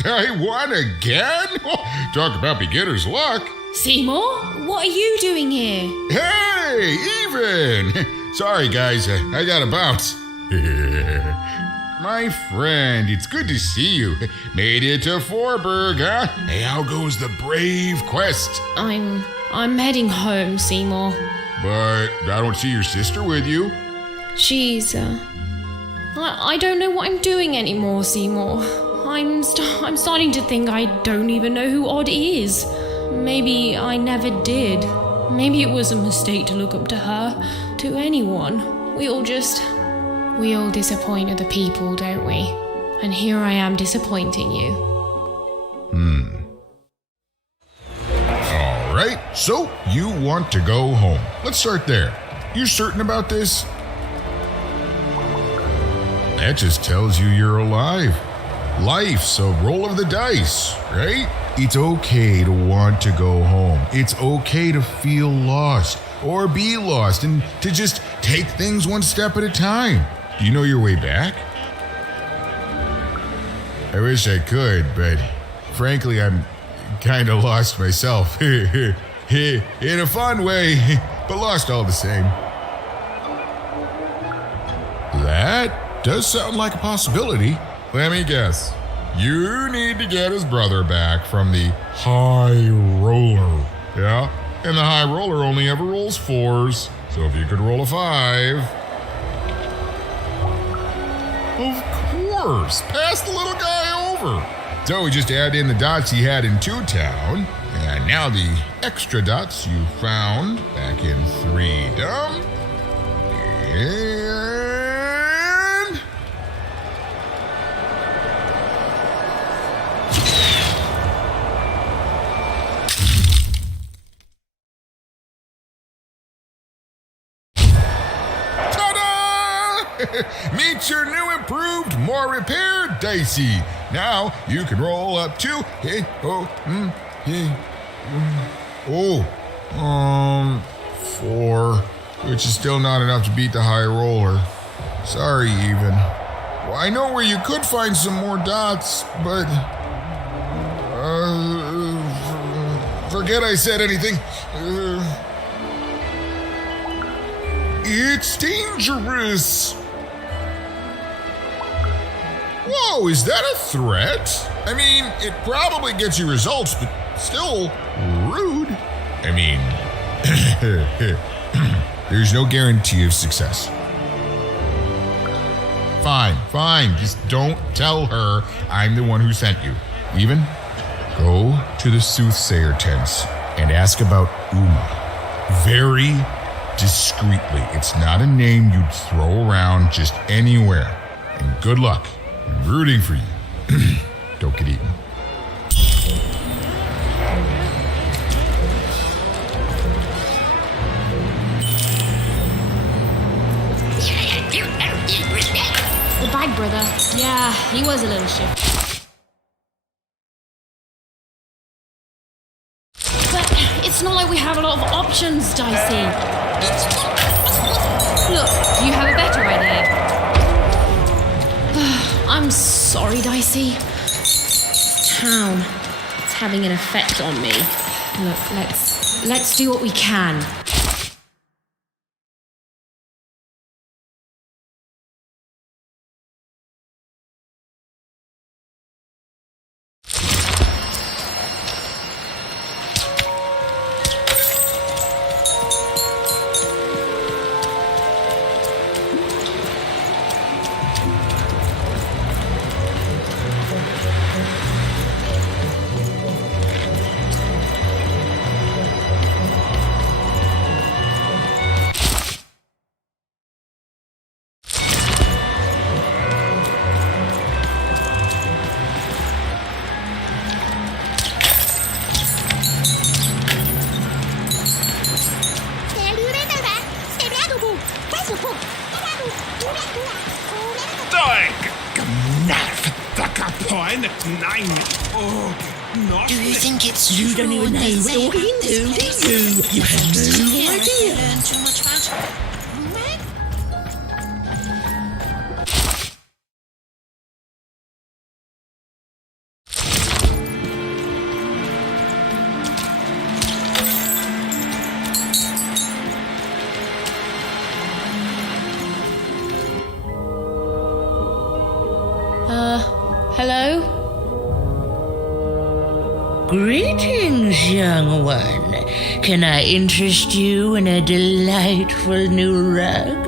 I won again? Talk about beginner's luck. Seymour, what are you doing here? Hey, Even! Sorry, guys, I gotta bounce. My friend, it's good to see you. Made it to Forberg, huh? Hey, how goes the brave quest? I'm heading home, Seymour. But I don't see your sister with you. She's, I don't know what I'm doing anymore, Seymour. I'm starting to think I don't even know who Odd is. Maybe I never did. Maybe it was a mistake to look up to her, to anyone. We all disappoint other people, don't we? And here I am disappointing you. All right, so you want to go home. Let's start there. You certain about this? That just tells you you're alive. Life's a roll of the dice, right? It's okay to want to go home. It's okay to feel lost or be lost and to just take things one step at a time. Do you know your way back? I wish I could, but frankly, I'm kind of lost myself. In a fun way, but lost all the same. That does sound like a possibility. Let me guess. You need to get his brother back from the High Roller. Yeah? And the High Roller only ever rolls 4s. So if you could roll a 5. Of course! Pass the little guy over. So we just add in the dots he had in 2 Town. And now the extra dots you found back in 3dom. And meet your new, improved, more repaired Dicey. Now you can roll up to 4, which is still not enough to beat the High Roller. Sorry, Even. Well, I know where you could find some more dots, but forget I said anything. It's dangerous. Whoa, is that a threat? I mean, it probably gets you results, but still rude. I mean, there's no guarantee of success. Fine, just don't tell her I'm the one who sent you. Even, go to the soothsayer tents and ask about Uma. Very discreetly. It's not a name you'd throw around just anywhere. And good luck. I'm rooting for you. Don't get eaten. The bag brother. Yeah, he was a little shit. But it's not like we have a lot of options, Dicey. Look, do you have a better idea? I'm sorry, Dicey. Town. It's having an effect on me. Look, let's do what we can. Do you think it's you don't even know what you're doing, do you? You have no idea. Learn too much about her. Hello? Greetings, young one. Can I interest you in a delightful new rug?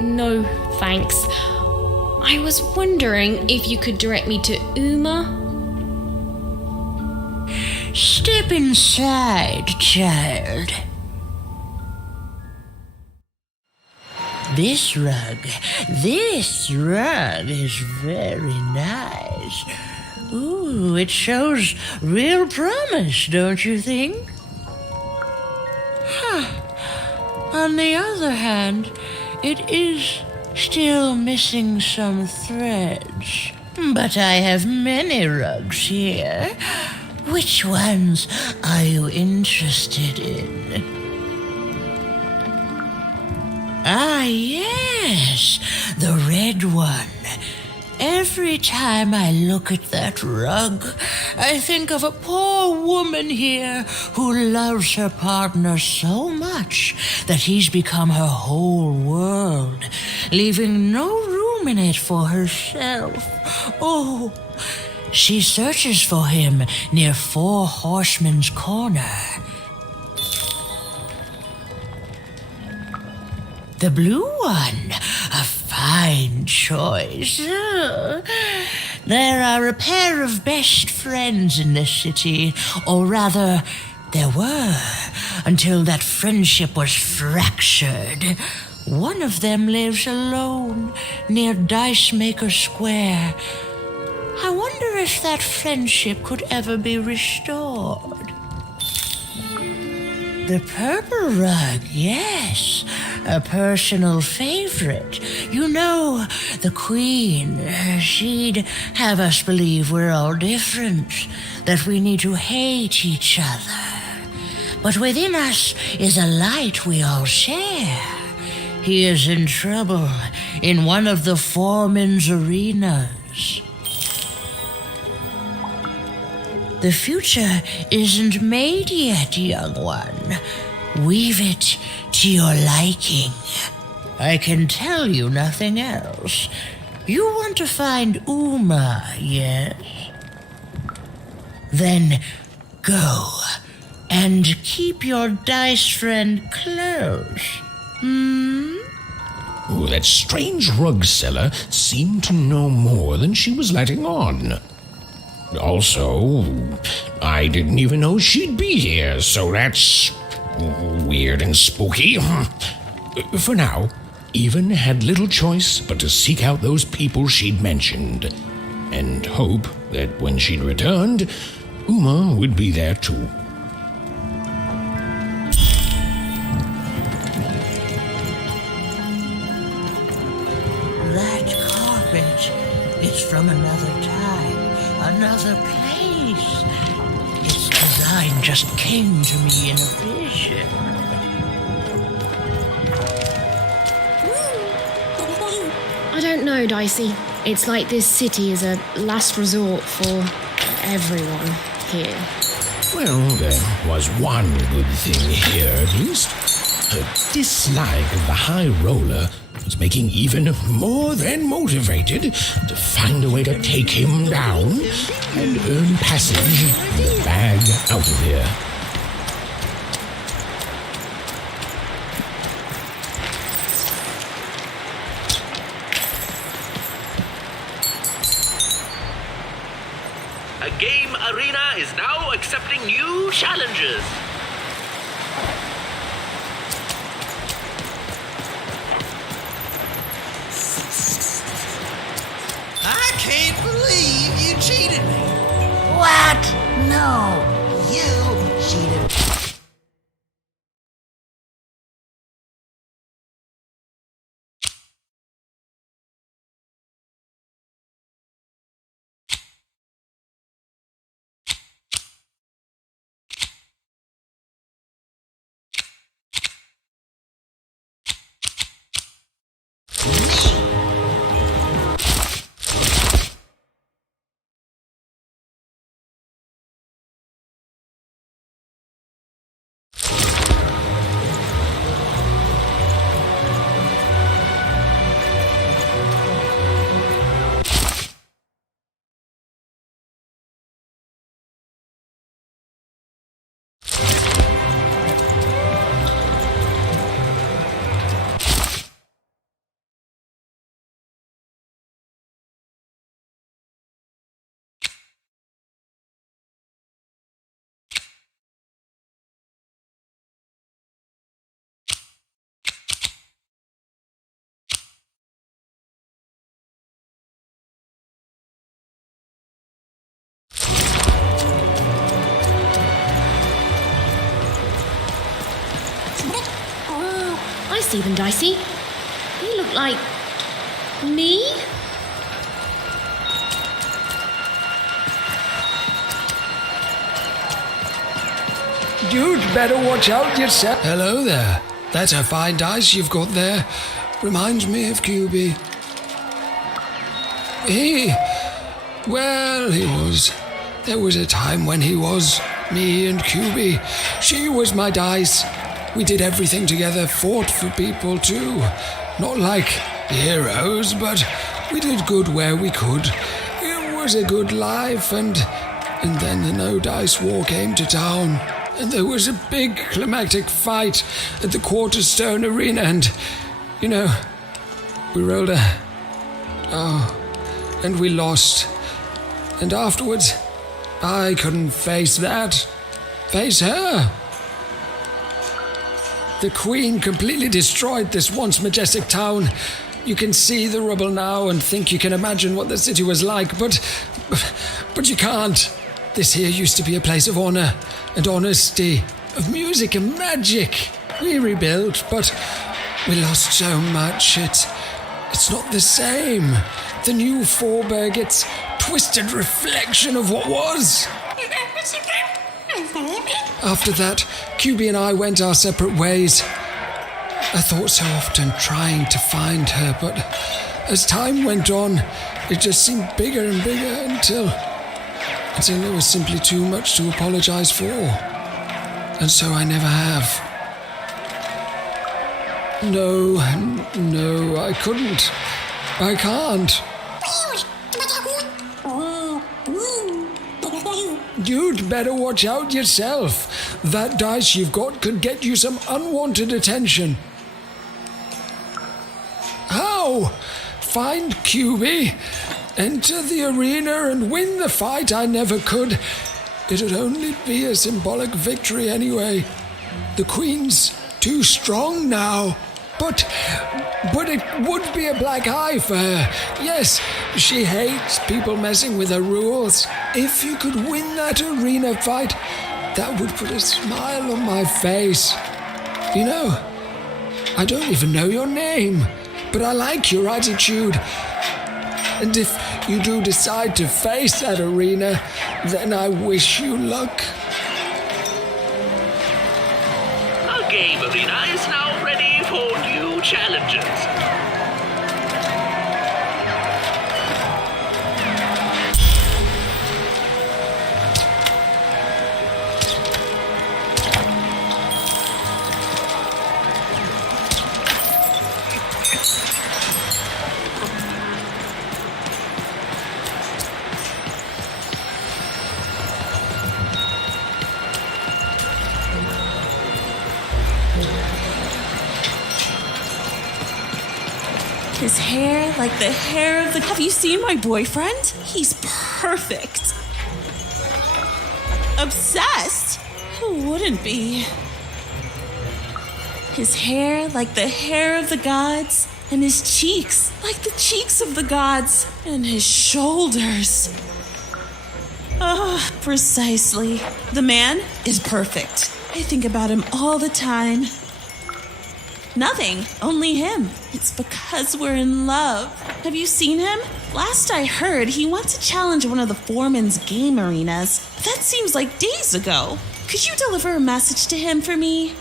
No, thanks. I was wondering if you could direct me to Uma. Step inside, child. This rug is very nice. Ooh, it shows real promise, don't you think? On the other hand, it is still missing some threads. But I have many rugs here. Which ones are you interested in? Ah, yes, the red one. Every time I look at that rug, I think of a poor woman here who loves her partner so much that he's become her whole world, leaving no room in it for herself. Oh, she searches for him near Four Horsemen's Corner. The blue one, a fine choice. There are a pair of best friends in this city, or rather, there were, until that friendship was fractured. One of them lives alone near Dicemaker Square. I wonder if that friendship could ever be restored. The purple rug, yes, a personal favorite. You know, the Queen, she'd have us believe we're all different, that we need to hate each other. But within us is a light we all share. He is in trouble in one of the foreman's arenas. The future isn't made yet, young one. Weave it to your liking. I can tell you nothing else. You want to find Uma, yes? Then go and keep your dice friend close. Oh, that strange rug seller seemed to know more than she was letting on. Also, I didn't even know she'd be here, so that's weird and spooky. For now, Even had little choice but to seek out those people she'd mentioned, and hope that when she'd returned, Uma would be there too. That carpet is from another time, another place. Its design just came to me in a vision. I don't know, Dicey. It's like this city is a last resort for everyone here. Well, there was one good thing here, at least. Her dislike of the High Roller was making even more than motivated to find a way to take him down and earn passage in the bag out of here. A game arena is now accepting new challenges. I can't believe you cheated me. What? No, you cheated. I see them, Dicey. They look like... me? You'd better watch out yourself. Hello there. That's a fine dice you've got there. Reminds me of QB. There was a time when he was me and QB. She was my dice. We did everything together, fought for people too. Not like heroes, but we did good where we could. It was a good life, and then the No Dice War came to town. And there was a big climactic fight at the Quarterstone Arena, and, we rolled and we lost. And afterwards, I couldn't face her. The Queen completely destroyed this once majestic town. You can see the rubble now and think you can imagine what the city was like, but you can't. This here used to be a place of honor and honesty, of music and magic. We rebuilt, but we lost so much. It's not the same. The new Forberg, it's twisted reflection of what was. After that, QB and I went our separate ways. I thought so often trying to find her, but as time went on, it just seemed bigger and bigger until there was simply too much to apologize for. And so I never have. No, I couldn't. I can't. You'd better watch out yourself. That dice you've got could get you some unwanted attention. How? Find QB, enter the arena and win the fight I never could. It'd only be a symbolic victory anyway. The Queen's too strong now. But it would be a black eye for her. Yes, she hates people messing with her rules. If you could win that arena fight, that would put a smile on my face. I don't even know your name, but I like your attitude. And if you do decide to face that arena, then I wish you luck. Our game arena is now ready for new challenges. His hair like the hair of the... Have you seen my boyfriend? He's perfect. Obsessed? Who wouldn't be? His hair like the hair of the gods, and his cheeks like the cheeks of the gods, and his shoulders. Precisely. The man is perfect. I think about him all the time. Nothing, only him. It's because we're in love. Have you seen him? Last I heard, he wants to challenge one of the Foreman's game arenas. That seems like days ago. Could you deliver a message to him for me?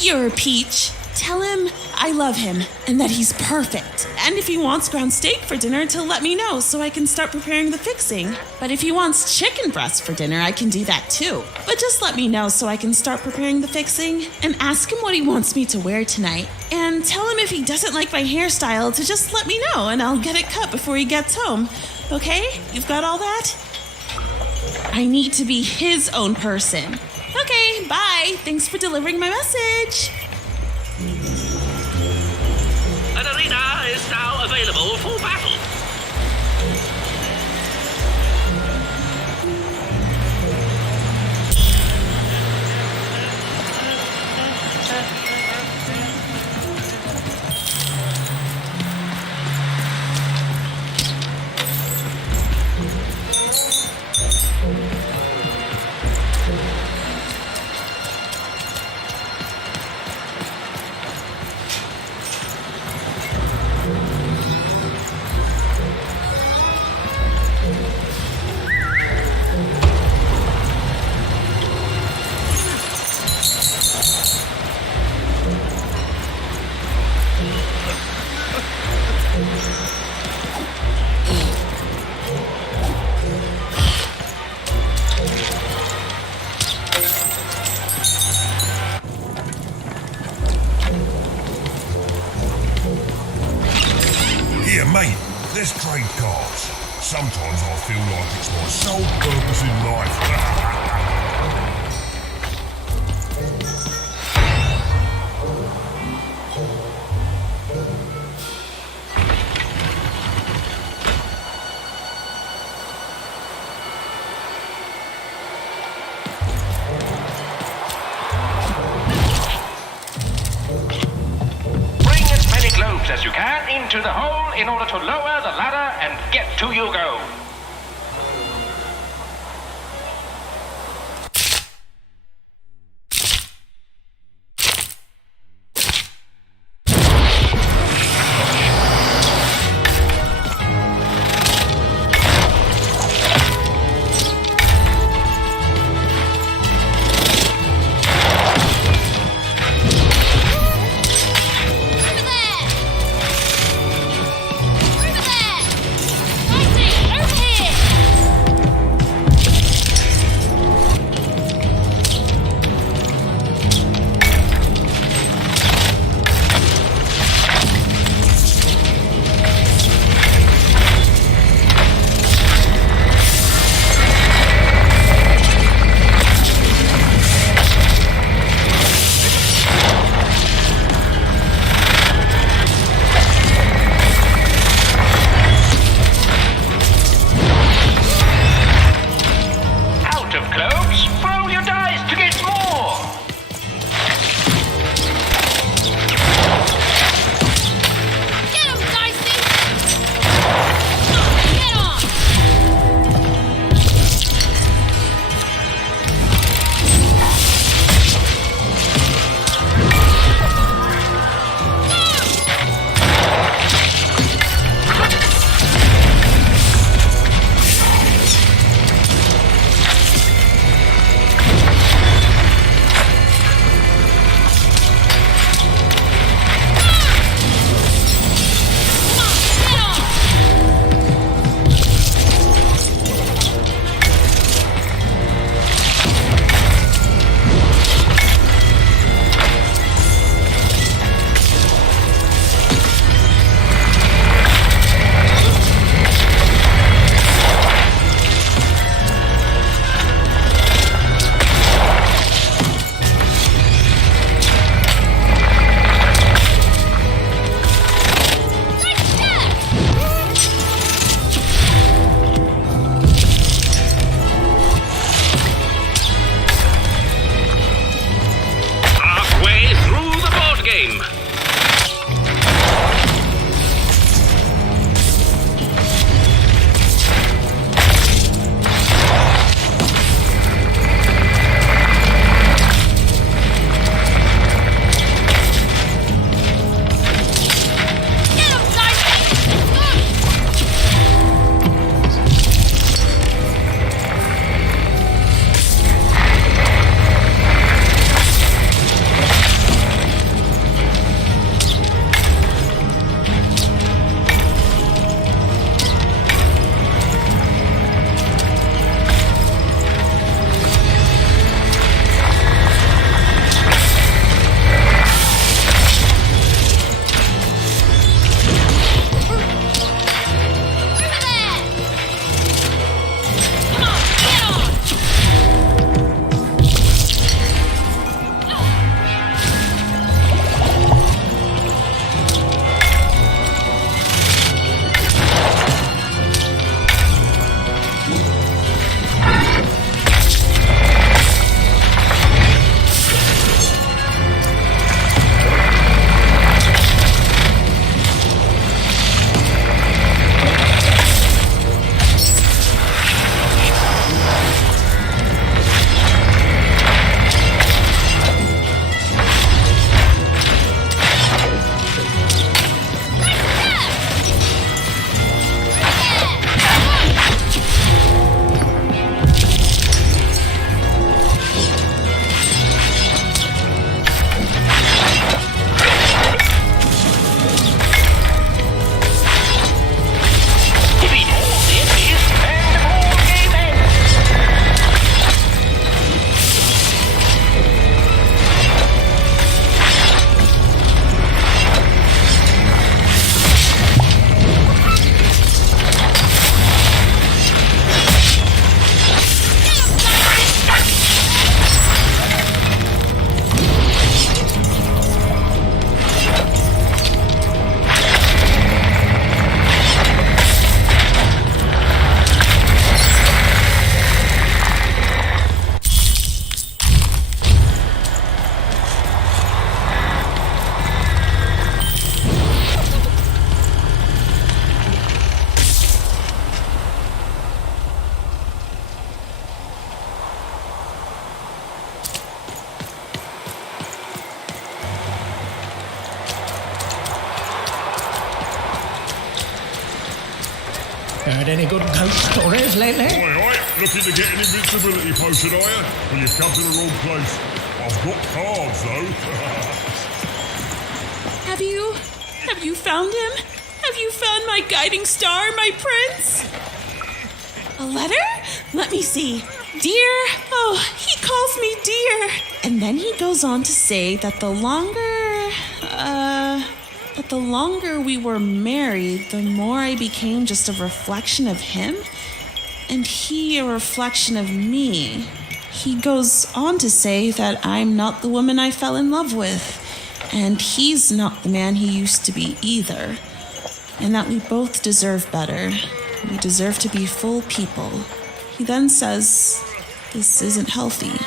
You're a peach. Tell him I love him and that he's perfect. And if he wants ground steak for dinner, to let me know so I can start preparing the fixing. But if he wants chicken breast for dinner, I can do that too. But just let me know so I can start preparing the fixing. And ask him what he wants me to wear tonight. And tell him if he doesn't like my hairstyle to just let me know and I'll get it cut before he gets home. Okay? You've got all that? I need to be his own person. Okay, bye. Thanks for delivering my message. An arena is now available for battle. Here, mate, there's trade cards. Sometimes I feel like it's my sole purpose in life. Bring as many globes as you can into the hole in order to lower the ladder and get to your goal. Over Heard any good ghost stories lately? Oi, looking to get an invincibility potion, are you? Well, you've come to the wrong place. I've got cards, though. Have you found him? Have you found my guiding star, my prince? A letter? Let me see. Dear, oh, he calls me dear. And then he goes on to say that the longer we were married, the more I became just a reflection of him, and he a reflection of me. He goes on to say that I'm not the woman I fell in love with, and he's not the man he used to be either, and that we both deserve better. We deserve to be full people. He then says this isn't healthy,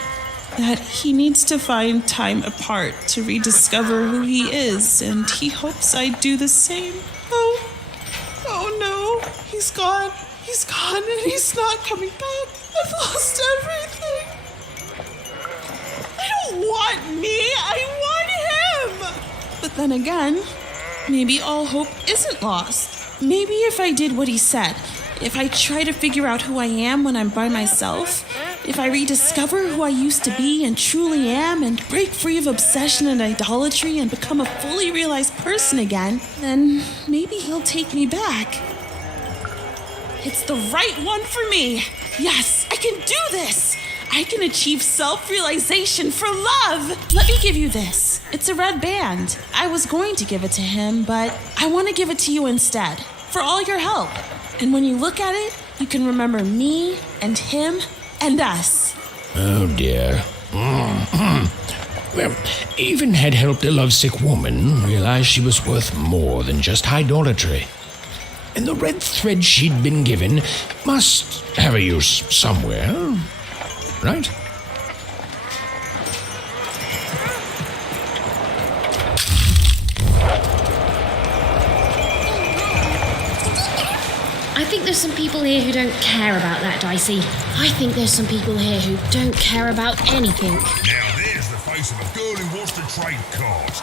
that he needs to find time apart to rediscover who he is, and he hopes I do the same. Oh no, he's gone, and he's not coming back. I've lost everything. I don't want me, I want him! But then again, maybe all hope isn't lost. Maybe if I did what he said, if I try to figure out who I am when I'm by myself, if I rediscover who I used to be and truly am and break free of obsession and idolatry and become a fully realized person again, then maybe he'll take me back. It's the right one for me. Yes, I can do this. I can achieve self-realization for love. Let me give you this. It's a red band. I was going to give it to him, but I want to give it to you instead, for all your help. And when you look at it, you can remember me and him and us. Oh dear. Well, even had helped a lovesick woman realize she was worth more than just idolatry. And the red thread she'd been given must have a use somewhere, right? I think there's some people here who don't care about that, Dicey. I think there's some people here who don't care about anything. Now there's the face of a girl who wants to trade cards.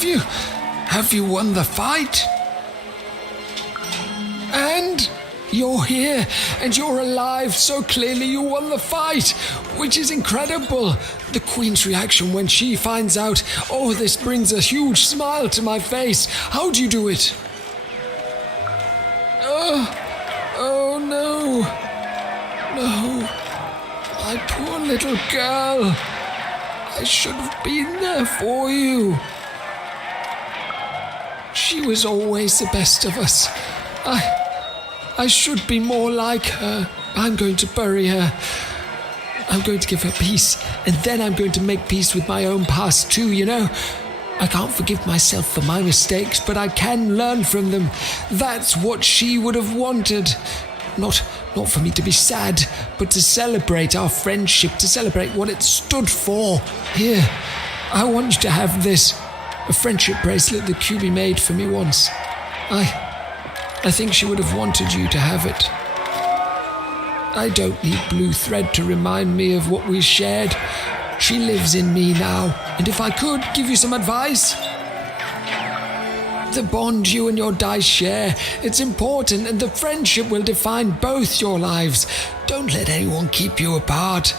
Have you won the fight? And you're here, and you're alive, so clearly you won the fight, which is incredible. The Queen's reaction when she finds out, oh, this brings a huge smile to my face. How do you do it? Oh no. No. My poor little girl. I should have been there for you. She was always the best of us. I should be more like her. I'm going to bury her. I'm going to give her peace, and then I'm going to make peace with my own past too, you know? I can't forgive myself for my mistakes, but I can learn from them. That's what she would have wanted. Not for me to be sad, but to celebrate our friendship, to celebrate what it stood for. Here, I want you to have this. A friendship bracelet that QB made for me once. I think she would have wanted you to have it. I don't need blue thread to remind me of what we shared. She lives in me now, and if I could give you some advice, the bond you and your dice share, it's important, and the friendship will define both your lives. Don't let anyone keep you apart.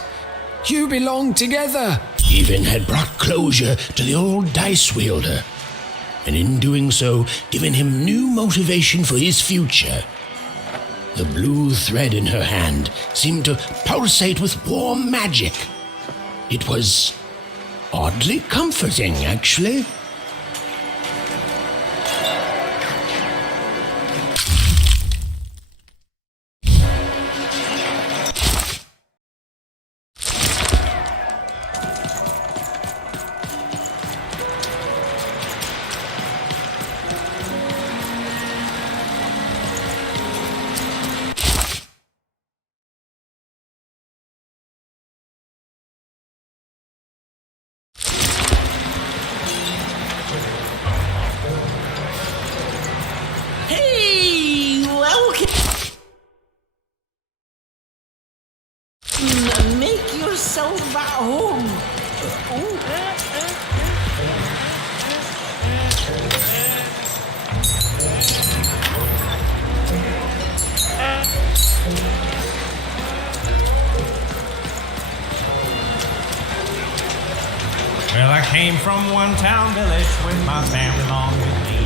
You belong together. Even had brought closure to the old dice wielder, and in doing so, given him new motivation for his future. The blue thread in her hand seemed to pulsate with warm magic. It was oddly comforting, actually. Hey, welcome. Make yourself at home. Well, I came from one town village with my family along with me.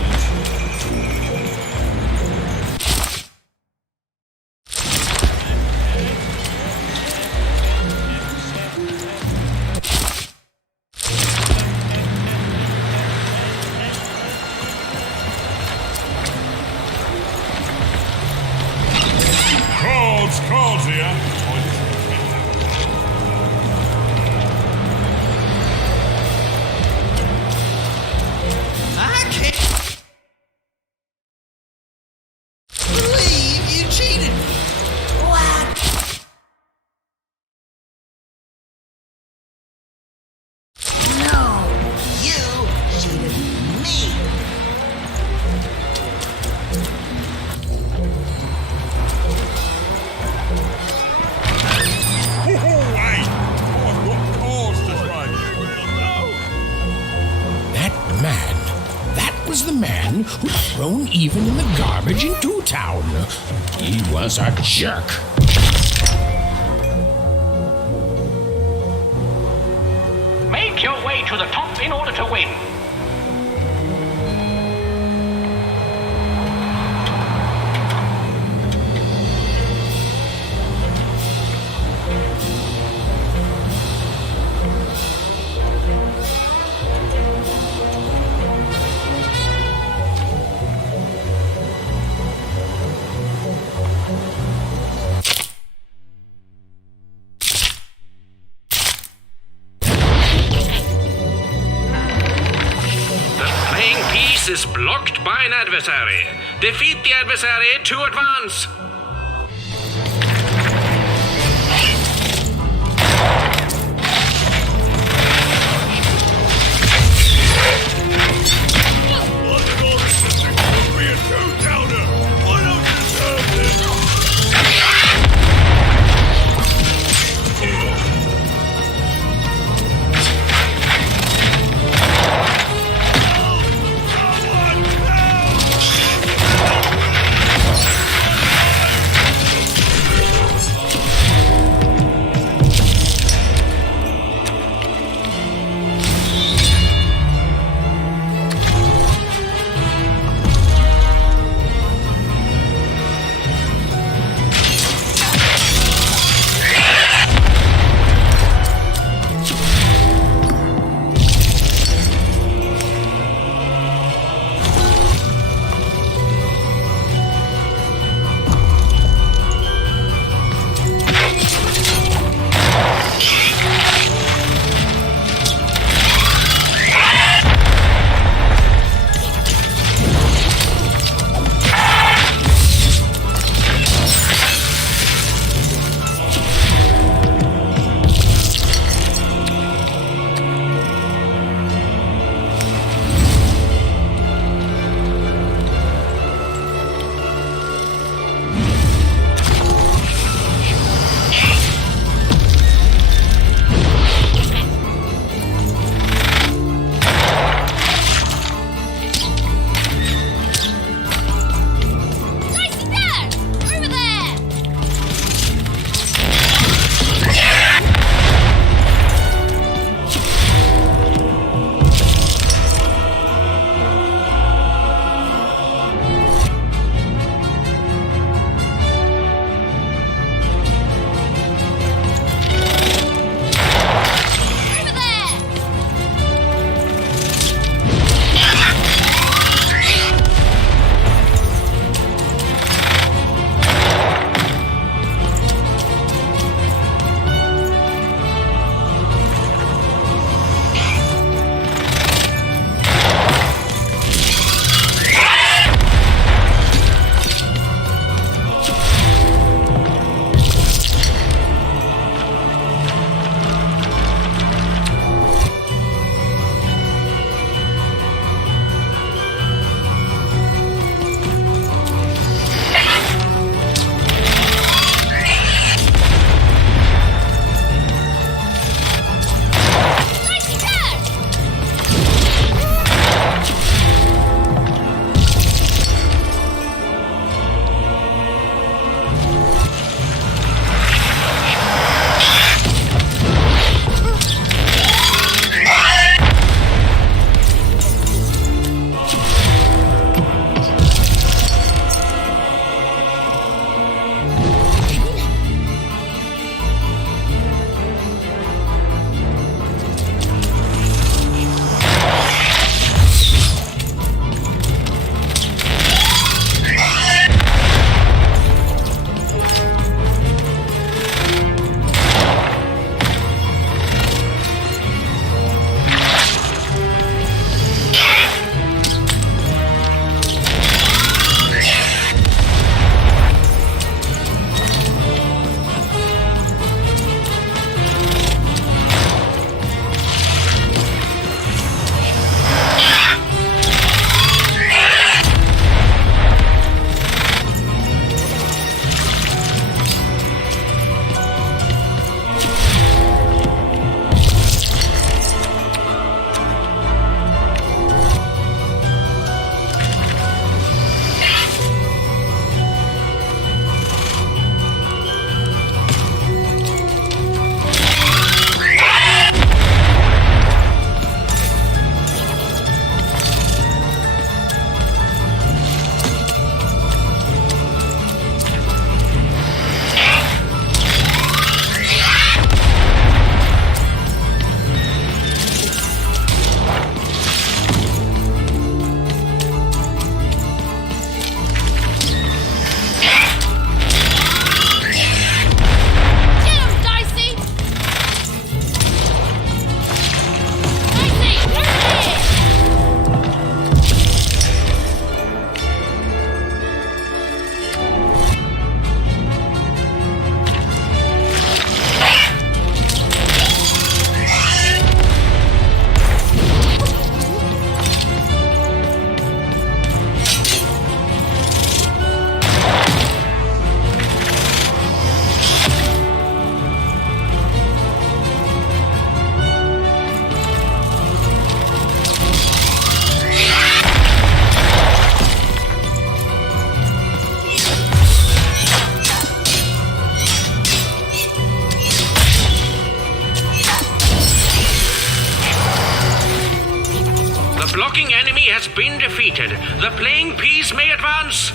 Crowds here. I can't believe you cheated me. What? No, you cheated me. That was the man who'd thrown even in the garbage into town. He was a jerk. Make your way to the top in order to win. Is blocked by an adversary. Defeat the adversary to advance. blocking enemy has been defeated. The playing piece may advance.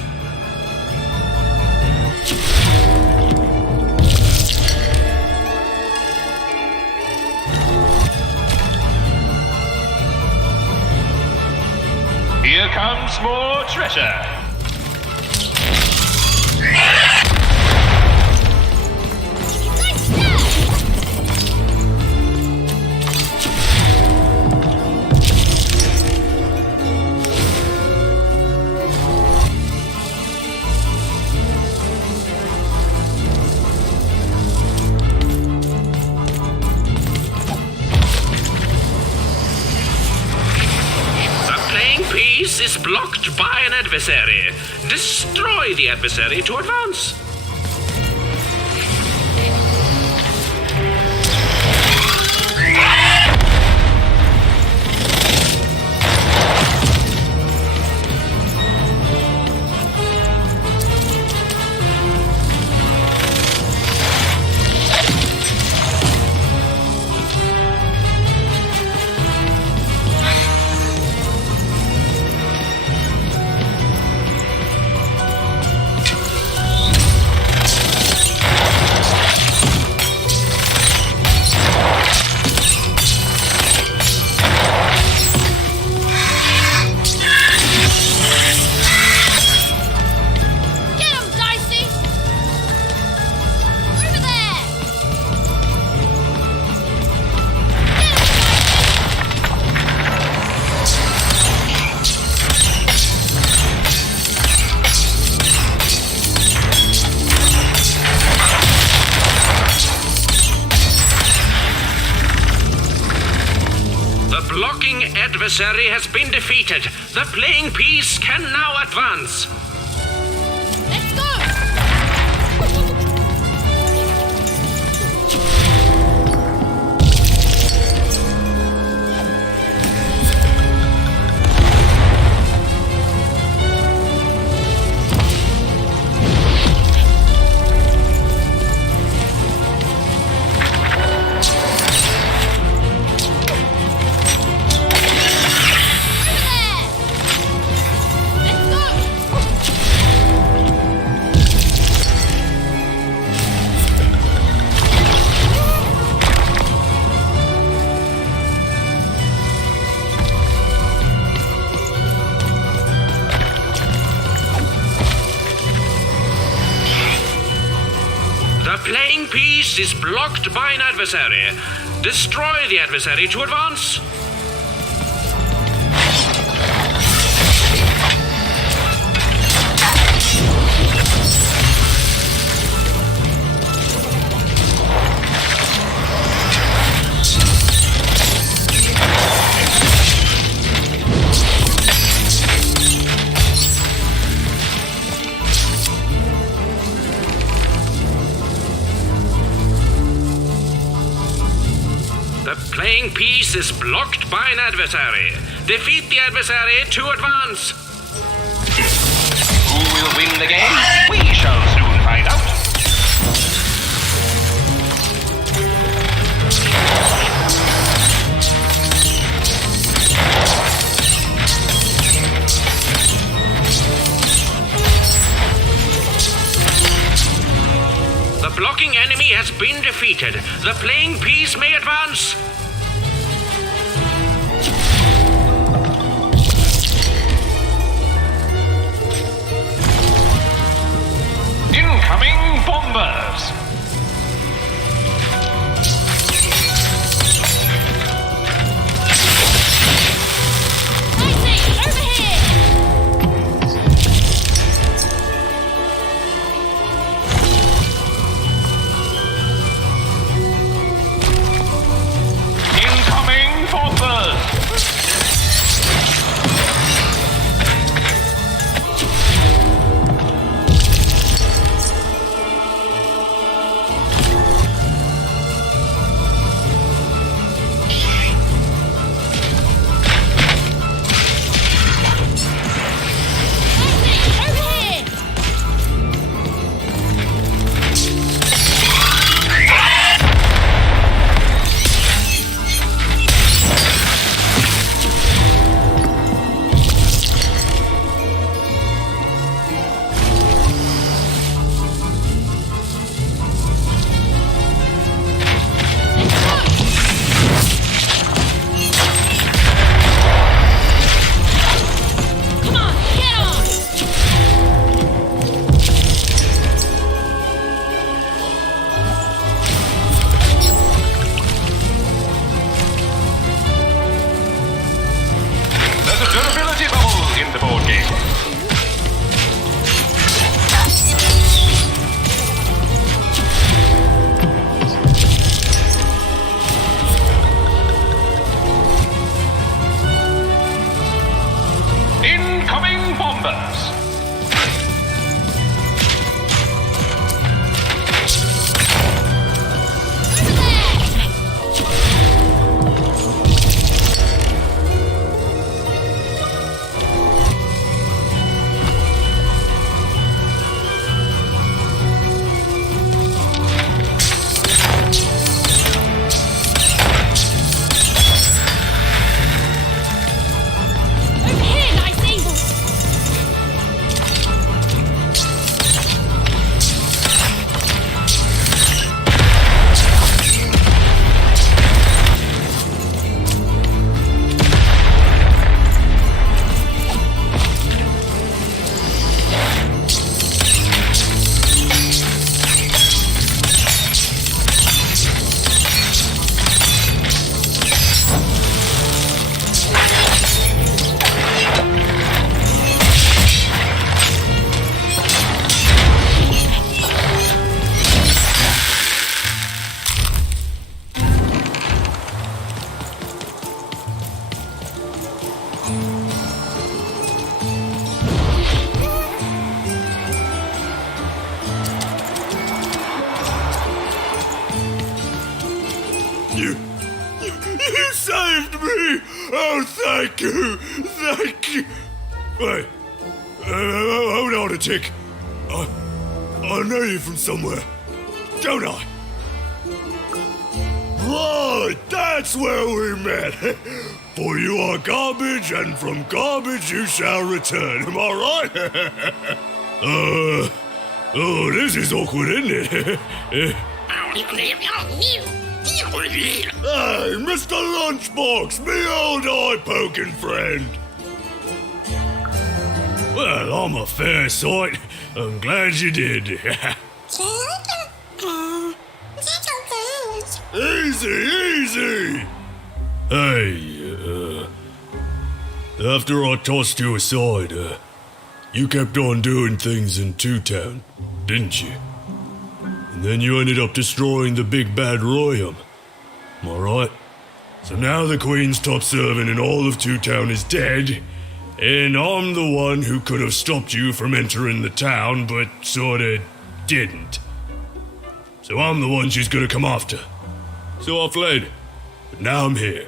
Here comes more treasure. Is blocked by an adversary. Destroy the adversary to advance. Adversary has been defeated. The playing piece can now advance. Let's go! Playing piece is blocked by an adversary. Destroy the adversary to advance. The playing piece is blocked by an adversary. Defeat the adversary to advance. Who will win the game? We shall soon find out. The blocking enemy has been defeated. The playing piece may advance. Incoming bombers! Incoming bombers! You saved me! Oh, thank you! Thank you! Wait, hold on a tick. I know you from somewhere, don't I? Right, that's where we met. For you are garbage, and from garbage you shall return. Am I right? Oh, this is awkward, isn't it? Hey, Mr. Lunchbox, me old eye-poking friend. Well, I'm a fair sight. I'm glad you did. Easy! Hey, after I tossed you aside, you kept on doing things in Two Town, didn't you? And then you ended up destroying the big bad Royum. Am I right? So now the Queen's top servant in all of Two Town is dead, and I'm the one who could have stopped you from entering the town, but sorta didn't. So I'm the one she's gonna come after. So I fled, but now I'm here.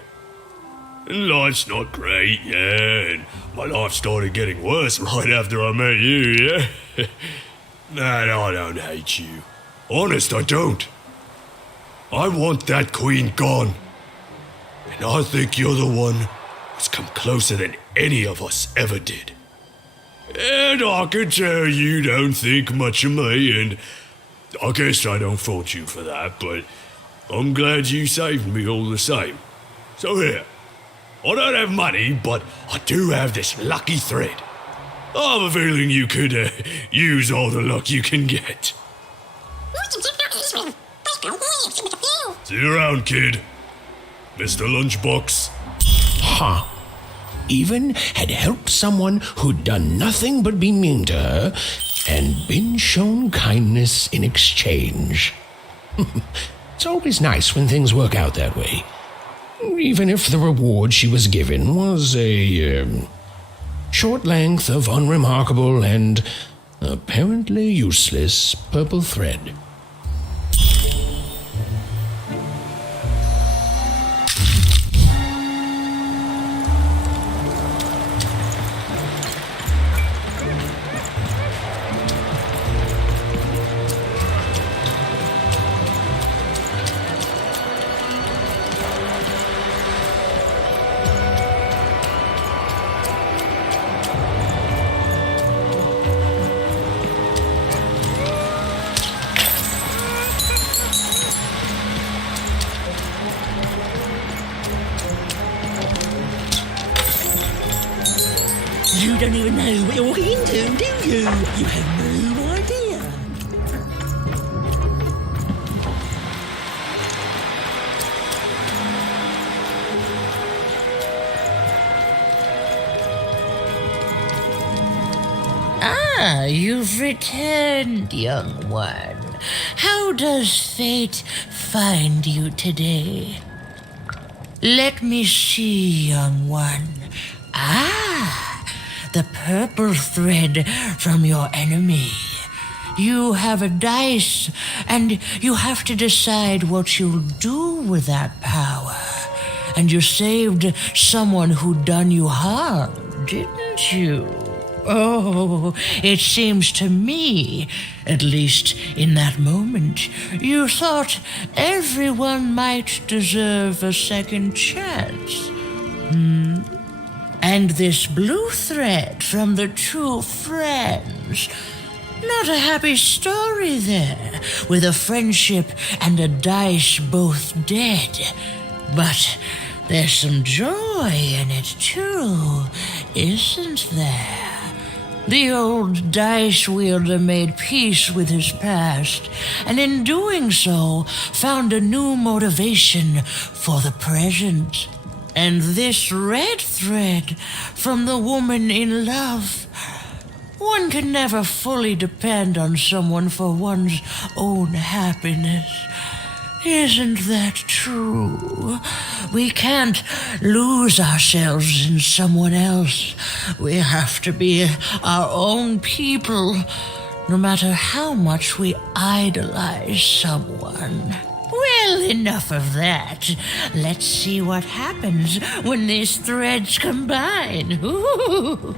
And life's not great, yeah, and my life started getting worse right after I met you, yeah? Man, I don't hate you. Honest, I don't. I want that queen gone. And I think you're the one who's come closer than any of us ever did. And I can tell you don't think much of me, and I guess I don't fault you for that, but I'm glad you saved me all the same. So here, I don't have money, but I do have this lucky thread. I have a feeling you could use all the luck you can get. See you around, kid. Mr. Lunchbox. Huh. Even had helped someone who'd done nothing but be mean to her and been shown kindness in exchange. It's always nice when things work out that way. Even if the reward she was given was a short length of unremarkable and apparently useless purple thread. You don't even know what you're into, do you? You have no idea. Ah, you've returned, young one. How does fate find you today? Let me see, young one. Ah, the purple thread from your enemy. You have a dice, and you have to decide what you'll do with that power. And you saved someone who'd done you harm, didn't you? Oh, it seems to me, at least in that moment, you thought everyone might deserve a second chance. And this blue thread from the two friends. Not a happy story there, with a friendship and a dice both dead. But there's some joy in it too, isn't there? The old dice wielder made peace with his past, and in doing so, found a new motivation for the present. And this red thread from the woman in love. One can never fully depend on someone for one's own happiness. Isn't that true? We can't lose ourselves in someone else. We have to be our own people, no matter how much we idolize someone. Well, Well, enough of that. Let's see what happens when these threads combine. Ooh.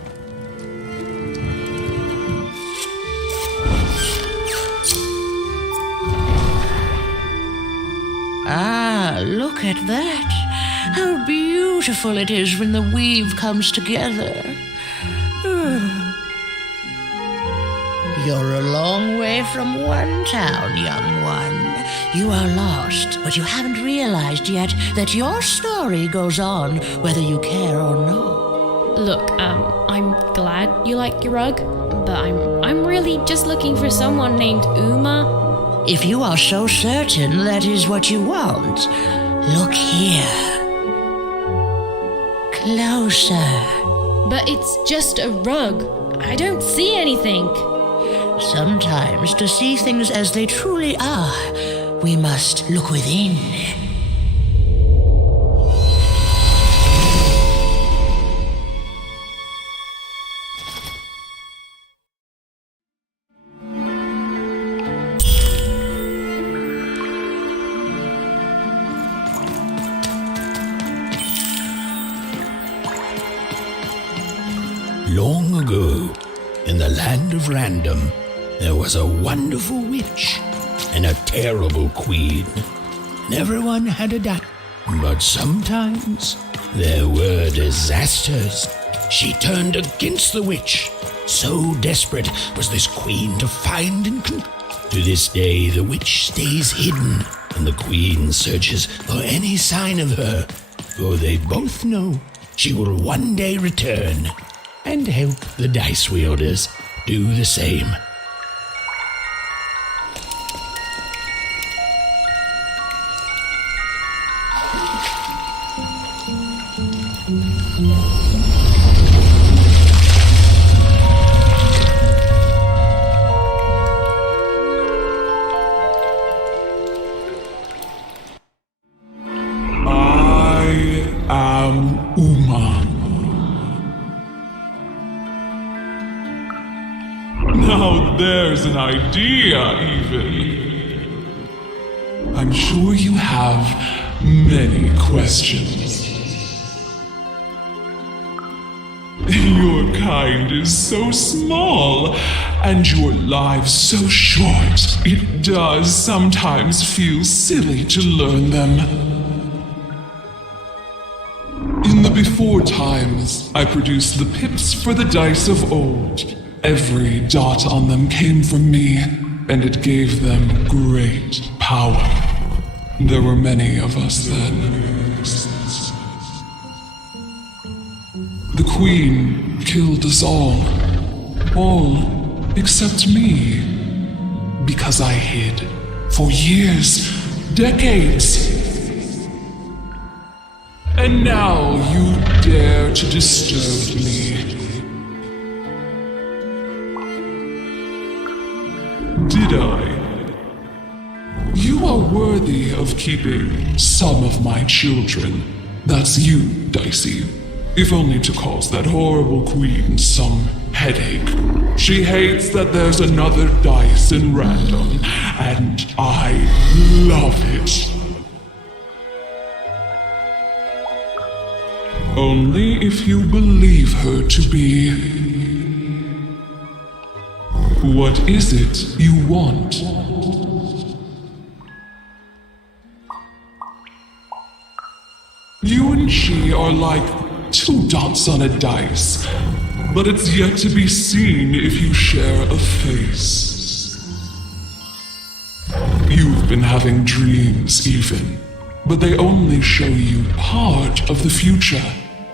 Ah, look at that. How beautiful it is when the weave comes together. You're a long way from one town, young one. You are lost, but you haven't realized yet that your story goes on whether you care or not. Look, I'm glad you like your rug, but I'm really just looking for someone named Uma. If you are so certain that is what you want, look here. Closer. But it's just a rug. I don't see anything. Sometimes, to see things as they truly are, we must look within. Long ago, in the land of Random, there was a wonderful witch and a terrible queen. And everyone had a doubt, but sometimes there were disasters. She turned against the witch. So desperate was this queen to find and control. To this day, the witch stays hidden, and the queen searches for any sign of her, for they both know she will one day return and help the dice wielders do the same. Uma. Now there's an idea, even. I'm sure you have many questions. Your kind is so small, and your lives so short, it does sometimes feel silly to learn them. In the before times, I produced the pips for the dice of old. Every dot on them came from me, and it gave them great power. There were many of us then. The Queen killed us all except me, because I hid for years, decades. And now you dare to disturb me. Did I? You are worthy of keeping some of my children. That's you, Dicey. If only to cause that horrible queen some headache. She hates that there's another dice in Random, and I love it. Only if you believe her to be. What is it you want? You and she are like 2 dots on a dice, but it's yet to be seen if you share a face. You've been having dreams, even, but they only show you part of the future.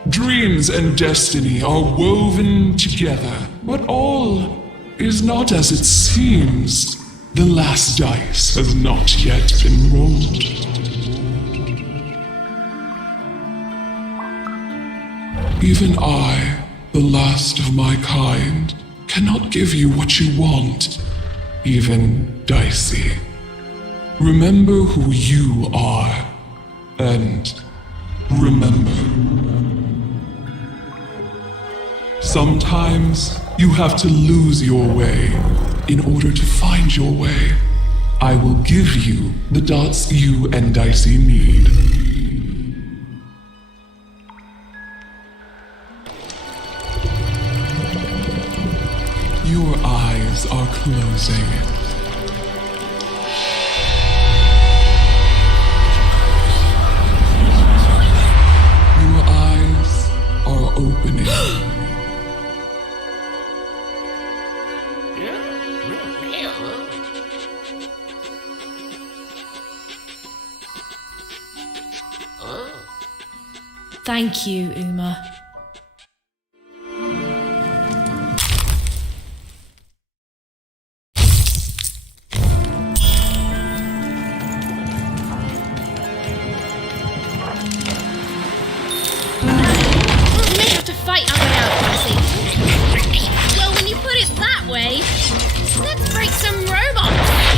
Dreams and destiny are woven together, but all is not as it seems. The last dice has not yet been rolled. Even I, the last of my kind, cannot give you what you want, even Dicey. Remember who you are, and remember. Sometimes you have to lose your way in order to find your way. I will give you the dots you and Dicey need. Your eyes are closing. Your eyes are opening. Thank you, Uma. You may have to fight our way out, Percy. Well, when you put it that way, let's break some robots.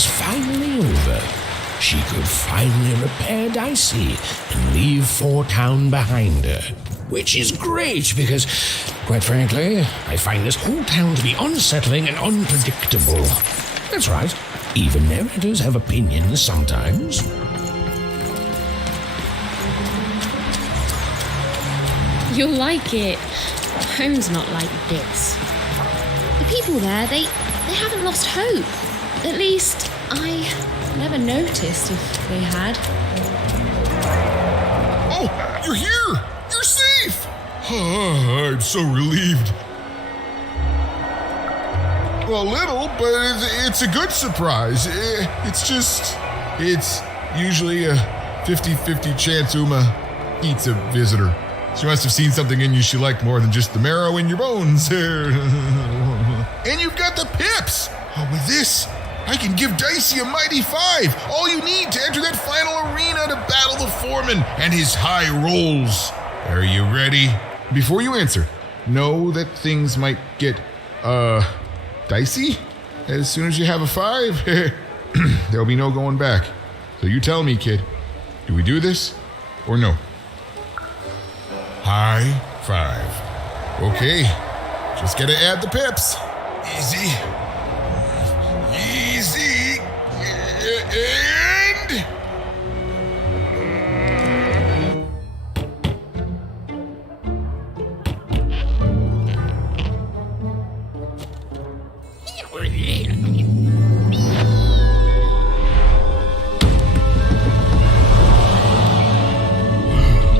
was finally over. She could finally repair Dicey and leave Four Town behind her. Which is great because, quite frankly, I find this whole town to be unsettling and unpredictable. That's right, even narrators have opinions sometimes. You'll like it. Home's not like this. The people there, they haven't lost hope. At least, I never noticed if they had. Oh, you're here! You're safe! I'm so relieved. Well, a little, but it's a good surprise. It's usually a 50-50 chance Uma eats a visitor. She must have seen something in you she liked more than just the marrow in your bones. And you've got the pips! Oh, with this, I can give Dicey a mighty 5. All you need to enter that final arena to battle the foreman and his high rolls. Are you ready? Before you answer, know that things might get, dicey as soon as you have a 5. There'll be no going back. So you tell me, kid, do we do this or no? High 5. Okay, just gotta add the pips. Easy. And...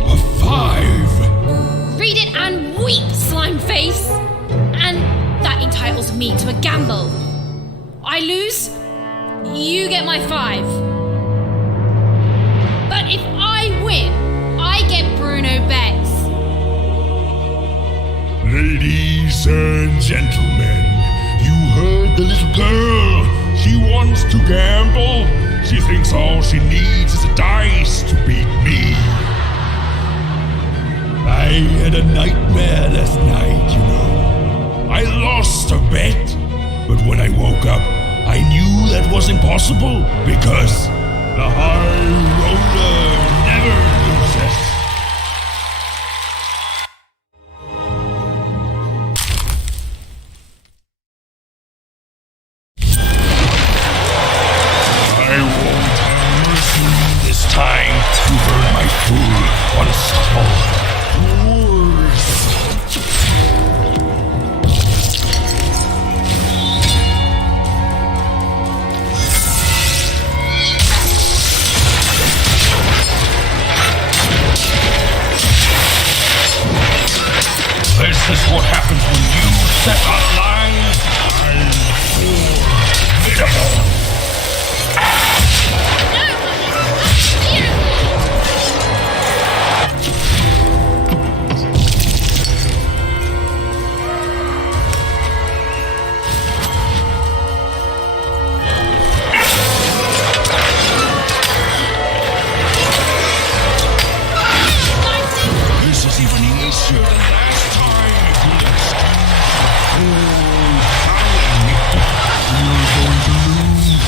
A 5. Read it and weep, slime face. And that entitles me to a gamble. I lose, you get my 5. But if I win, I get Bruno Betts. Ladies and gentlemen, you heard the little girl. She wants to gamble. She thinks all she needs is a dice to beat me. I had a nightmare last night, you know. I lost a bet, but when I woke up, I knew that was impossible because the high roller never loses. I won't have mercy this time. You heard my full, unstoppable roars. This is what happens when you set a line. I'm formidable. This is even easier than last time. If you'll excuse the cold howling, you're going to lose.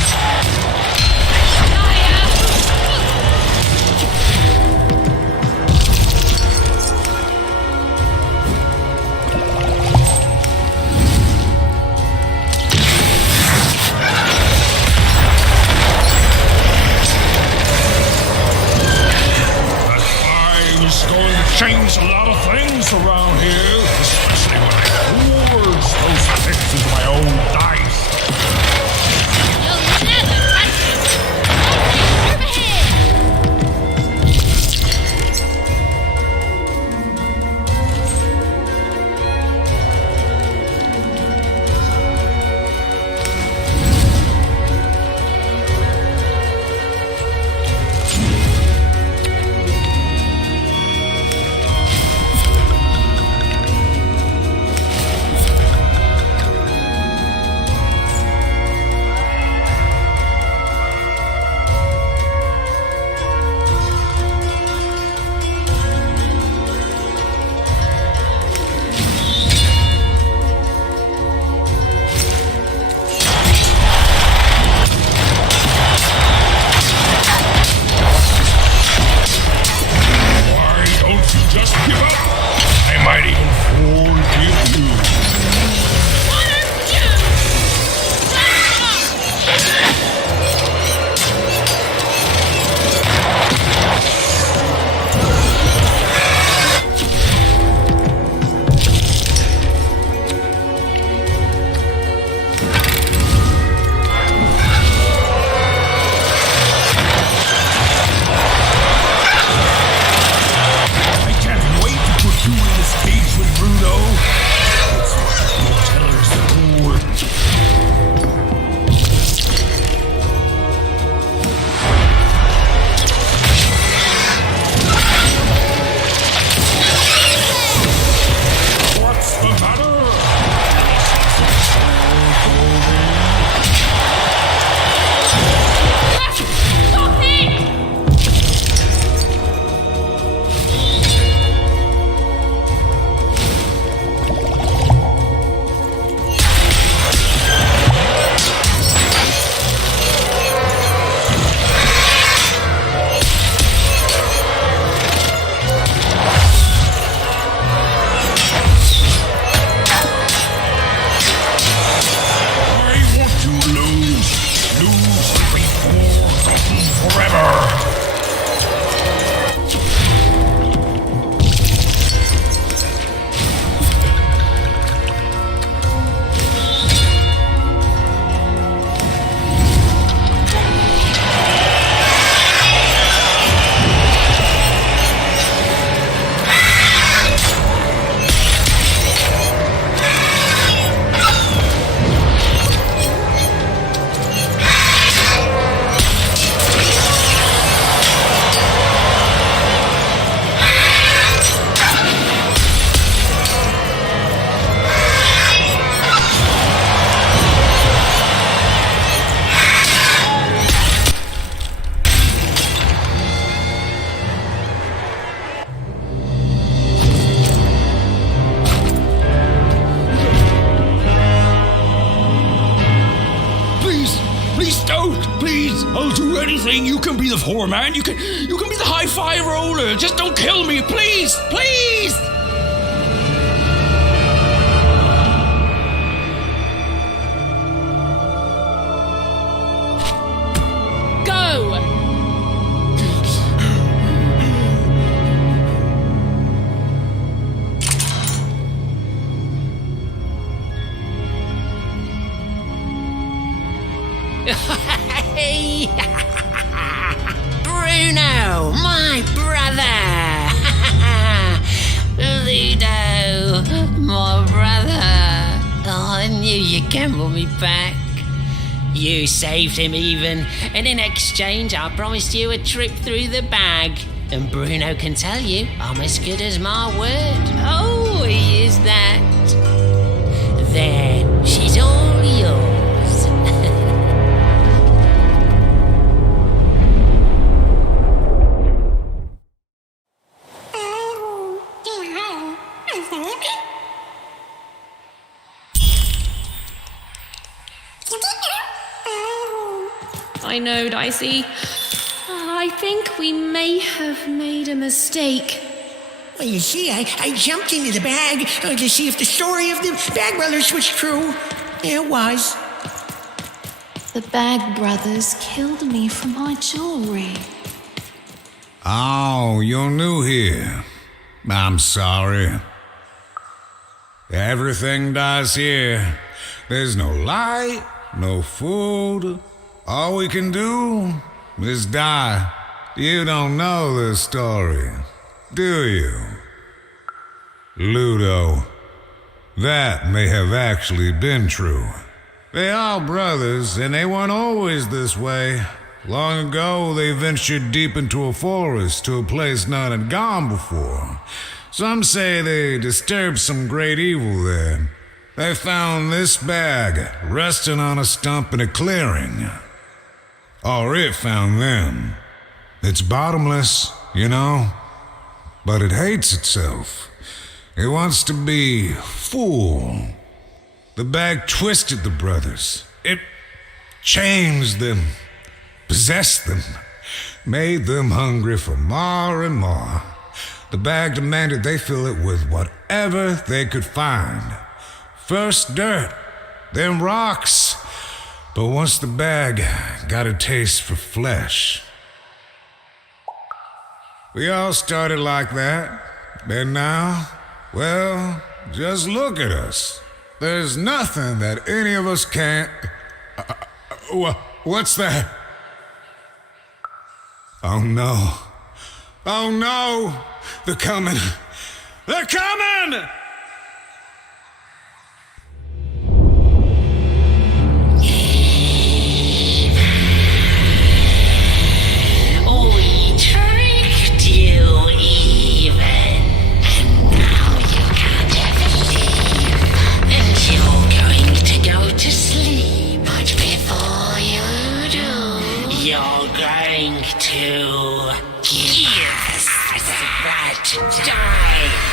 I'll do anything. You can be the foreman. You can be the high five roller. Just don't kill me, please, please. Go! Hey! Bruno, my brother! Ludo, my brother! Oh, I knew you'd gamble me back. You saved him even, and in exchange I promised you a trip through the bag. And Bruno can tell you I'm as good as my word. Oh, he is that. There, she's all yours. I know, Dicey. I think we may have made a mistake. Well, you see, I jumped into the bag to see if the story of the Bag Brothers was true. It was. The Bag Brothers killed me for my jewelry. Oh, you're new here. I'm sorry. Everything dies here. There's no light, no food. All we can do is die. You don't know the story, do you? Ludo, that may have actually been true. They are brothers, and they weren't always this way. Long ago, they ventured deep into a forest to a place none had gone before. Some say they disturbed some great evil there. They found this bag resting on a stump in a clearing. Or it found them. It's bottomless, you know, but it hates itself. It wants to be full. The bag twisted the brothers. It changed them, possessed them, made them hungry for more and more. The bag demanded they fill it with whatever they could find. First dirt, then rocks. But once the bag got a taste for flesh, we all started like that. And now, well, just look at us. There's nothing that any of us can't... what's that? Oh no. Oh no! They're coming! They're coming! We tricked you even, and now you can't ever leave, and you're going to go to sleep. But before you do, you're going to give us that dice.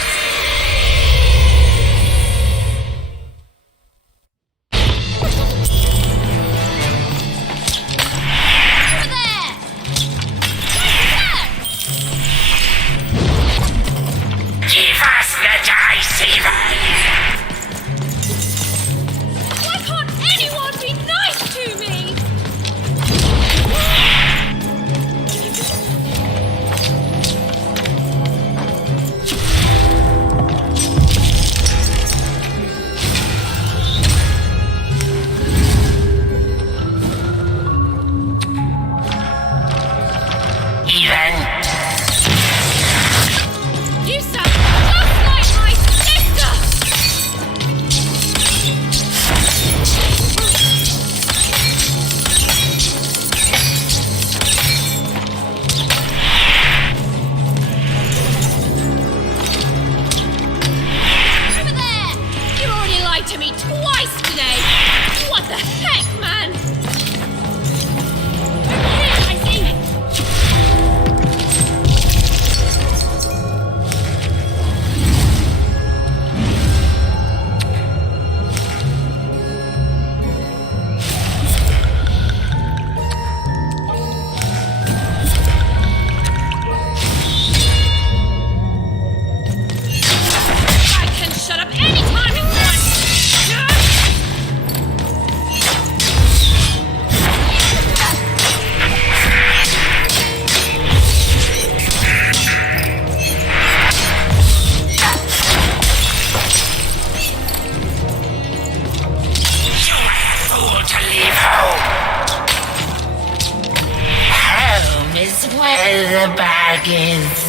the Baggins.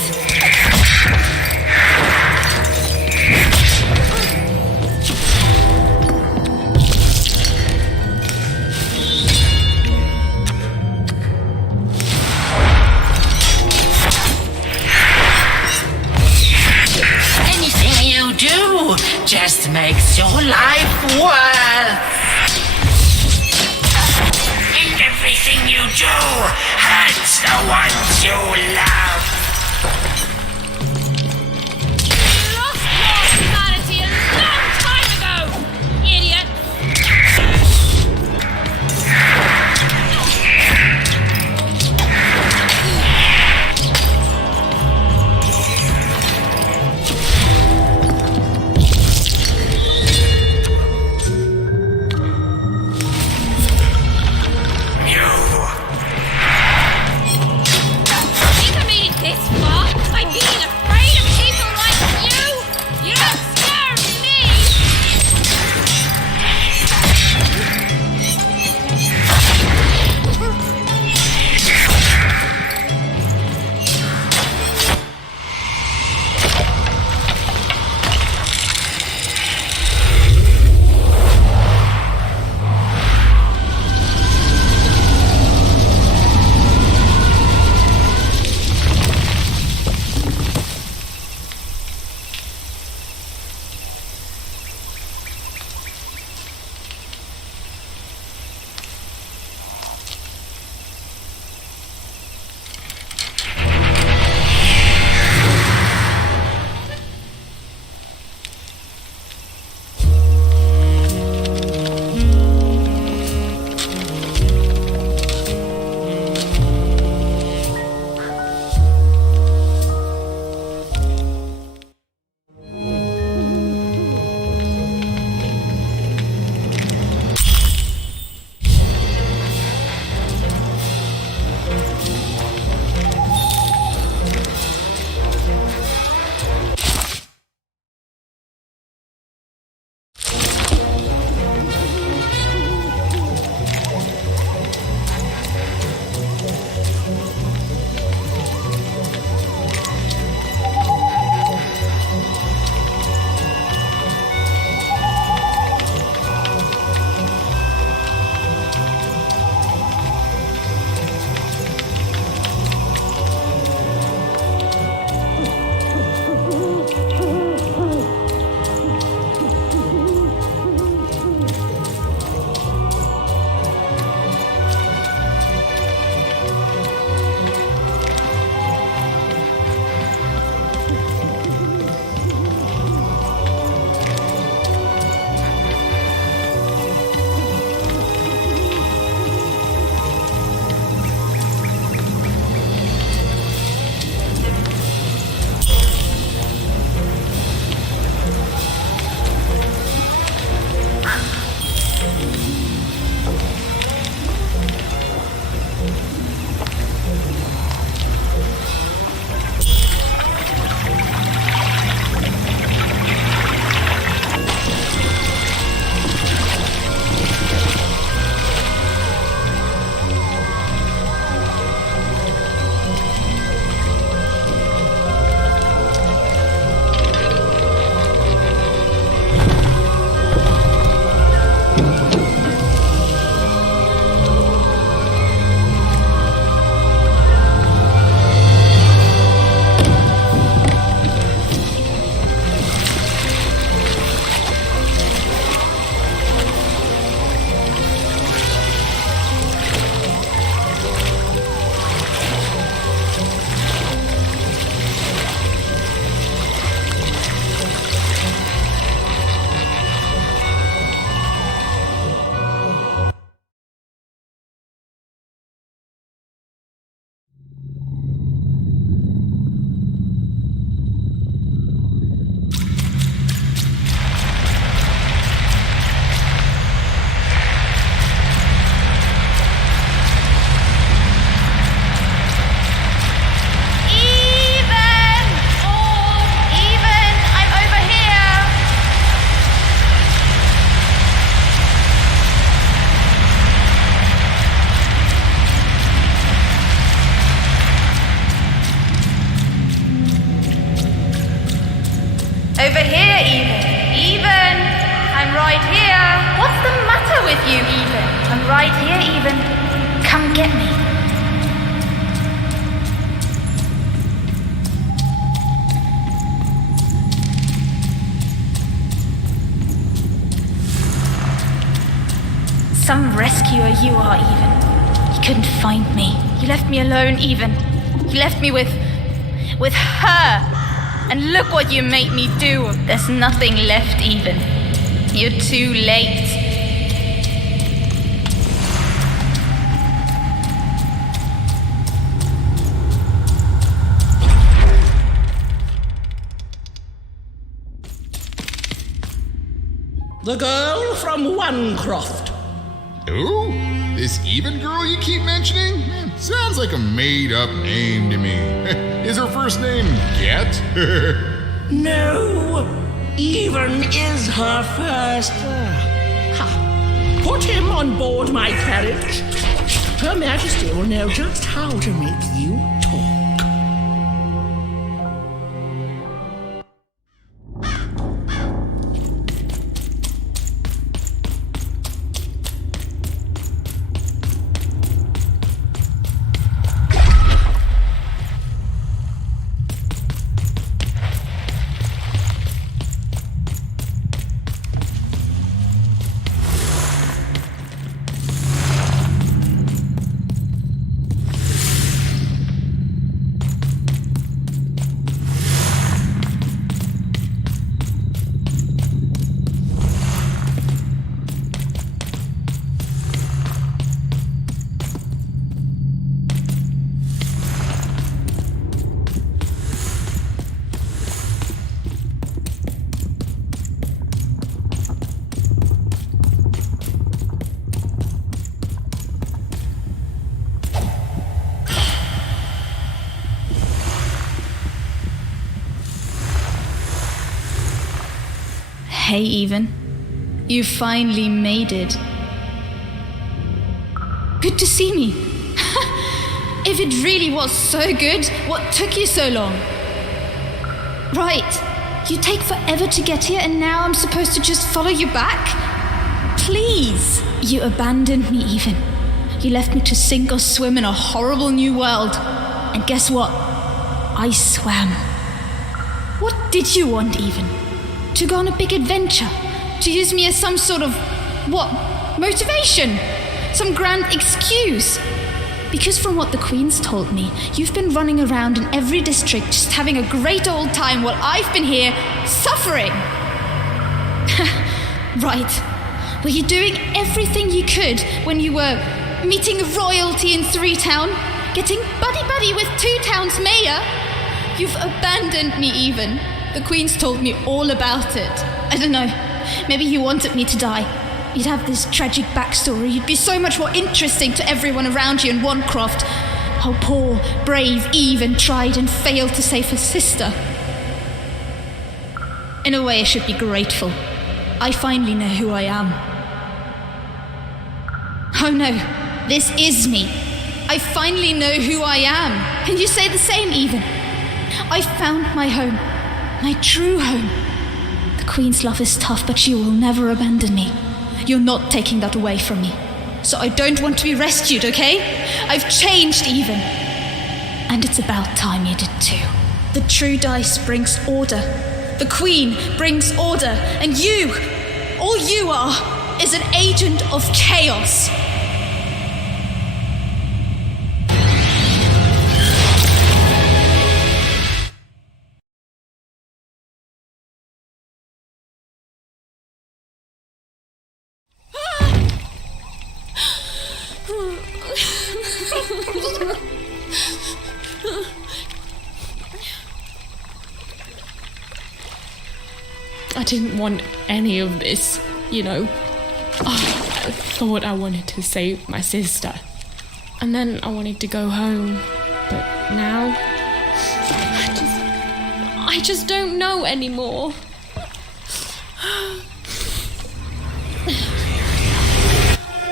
Anything you do just makes your life worse. And everything you do hurts the ones you love. You lost your humanity a long time ago, idiot. You can be this What's the matter with you, Even? I'm right here, Even. Come get me. Some rescuer you are, Even. You couldn't find me. You left me alone, Even. You left me with her. And look what you made me do. There's nothing left, Even. You're too late. The girl from Onecroft. Who? This Even girl you keep mentioning? Sounds like a made-up name to me. Is her first name Get? No, Even is her first. Put him on board my carriage. Her Majesty will know just how to make you talk. Hey, Even. You finally made it. Good to see me. If it really was so good, what took you so long? Right. You take forever to get here and now I'm supposed to just follow you back? Please. You abandoned me, Even. You left me to sink or swim in a horrible new world. And guess what? I swam. What did you want, Even? To go on a big adventure? To use me as some sort of, motivation? Some grand excuse? Because from what the Queen's told me, you've been running around in every district just having a great old time while I've been here suffering. Right. Were you doing everything you could when you were meeting royalty in 3 Town? Getting buddy-buddy with 2 Town's mayor? You've abandoned me, Even. The Queen's told me all about it. I don't know. Maybe you wanted me to die. You'd have this tragic backstory. You'd be so much more interesting to everyone around you in Onecroft. How poor, brave Even tried and failed to save her sister. In a way, I should be grateful. I finally know who I am. Oh no, this is me. I finally know who I am. Can you say the same, Even? I found my home. My true home. The Queen's love is tough, but she will never abandon me. You're not taking that away from me. So I don't want to be rescued, okay? I've changed, Even. And it's about time you did too. The true dice brings order. The Queen brings order. And you, all you are, is an agent of chaos. I didn't want any of this, you know. I thought I wanted to save my sister. And then I wanted to go home. But now, I just don't know anymore.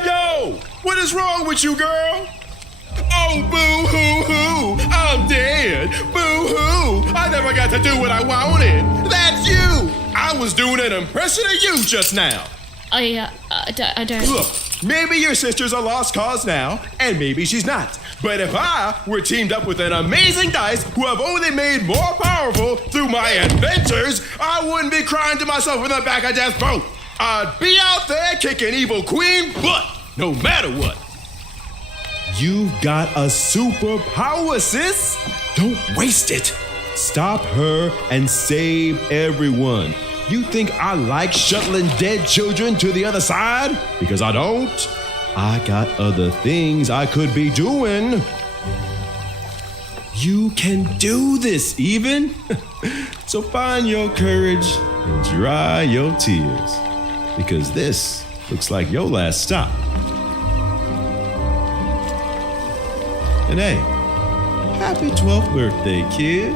Yo! What is wrong with you, girl? Oh, boo-hoo-hoo! I'm dead! Boo-hoo! I never got to do what I wanted! That's you! I was doing an impression of you just now! I don't. Look, maybe your sister's a lost cause now, and maybe she's not. But if I were teamed up with an amazing dice who have only made more powerful through my adventures, I wouldn't be crying to myself in the back of death's boat. I'd be out there kicking evil queen butt, no matter what. You've got a superpower, sis. Don't waste it. Stop her and save everyone. You think I like shuttling dead children to the other side? Because I don't. I got other things I could be doing. You can do this, even. So find your courage and dry your tears. Because this looks like your last stop. And hey, happy 12th birthday, kid.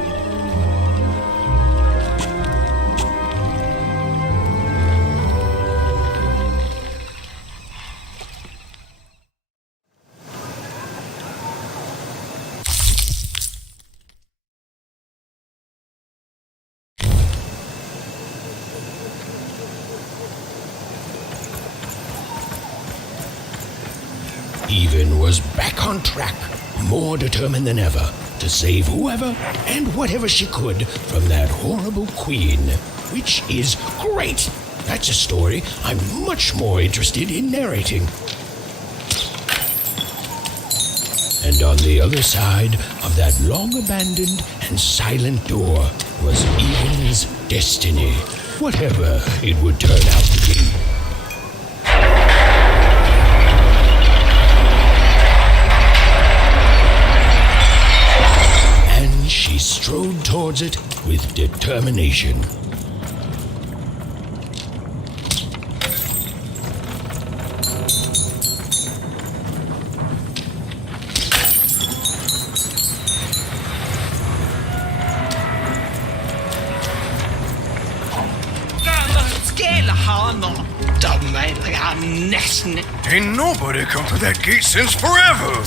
Even was back on track, more determined than ever to save whoever and whatever she could from that horrible queen, which is great. That's a story I'm much more interested in narrating. And on the other side of that long-abandoned and silent door was Even's destiny, whatever it would turn out to be. She strode towards it with determination. Ain't nobody come through that gate since forever.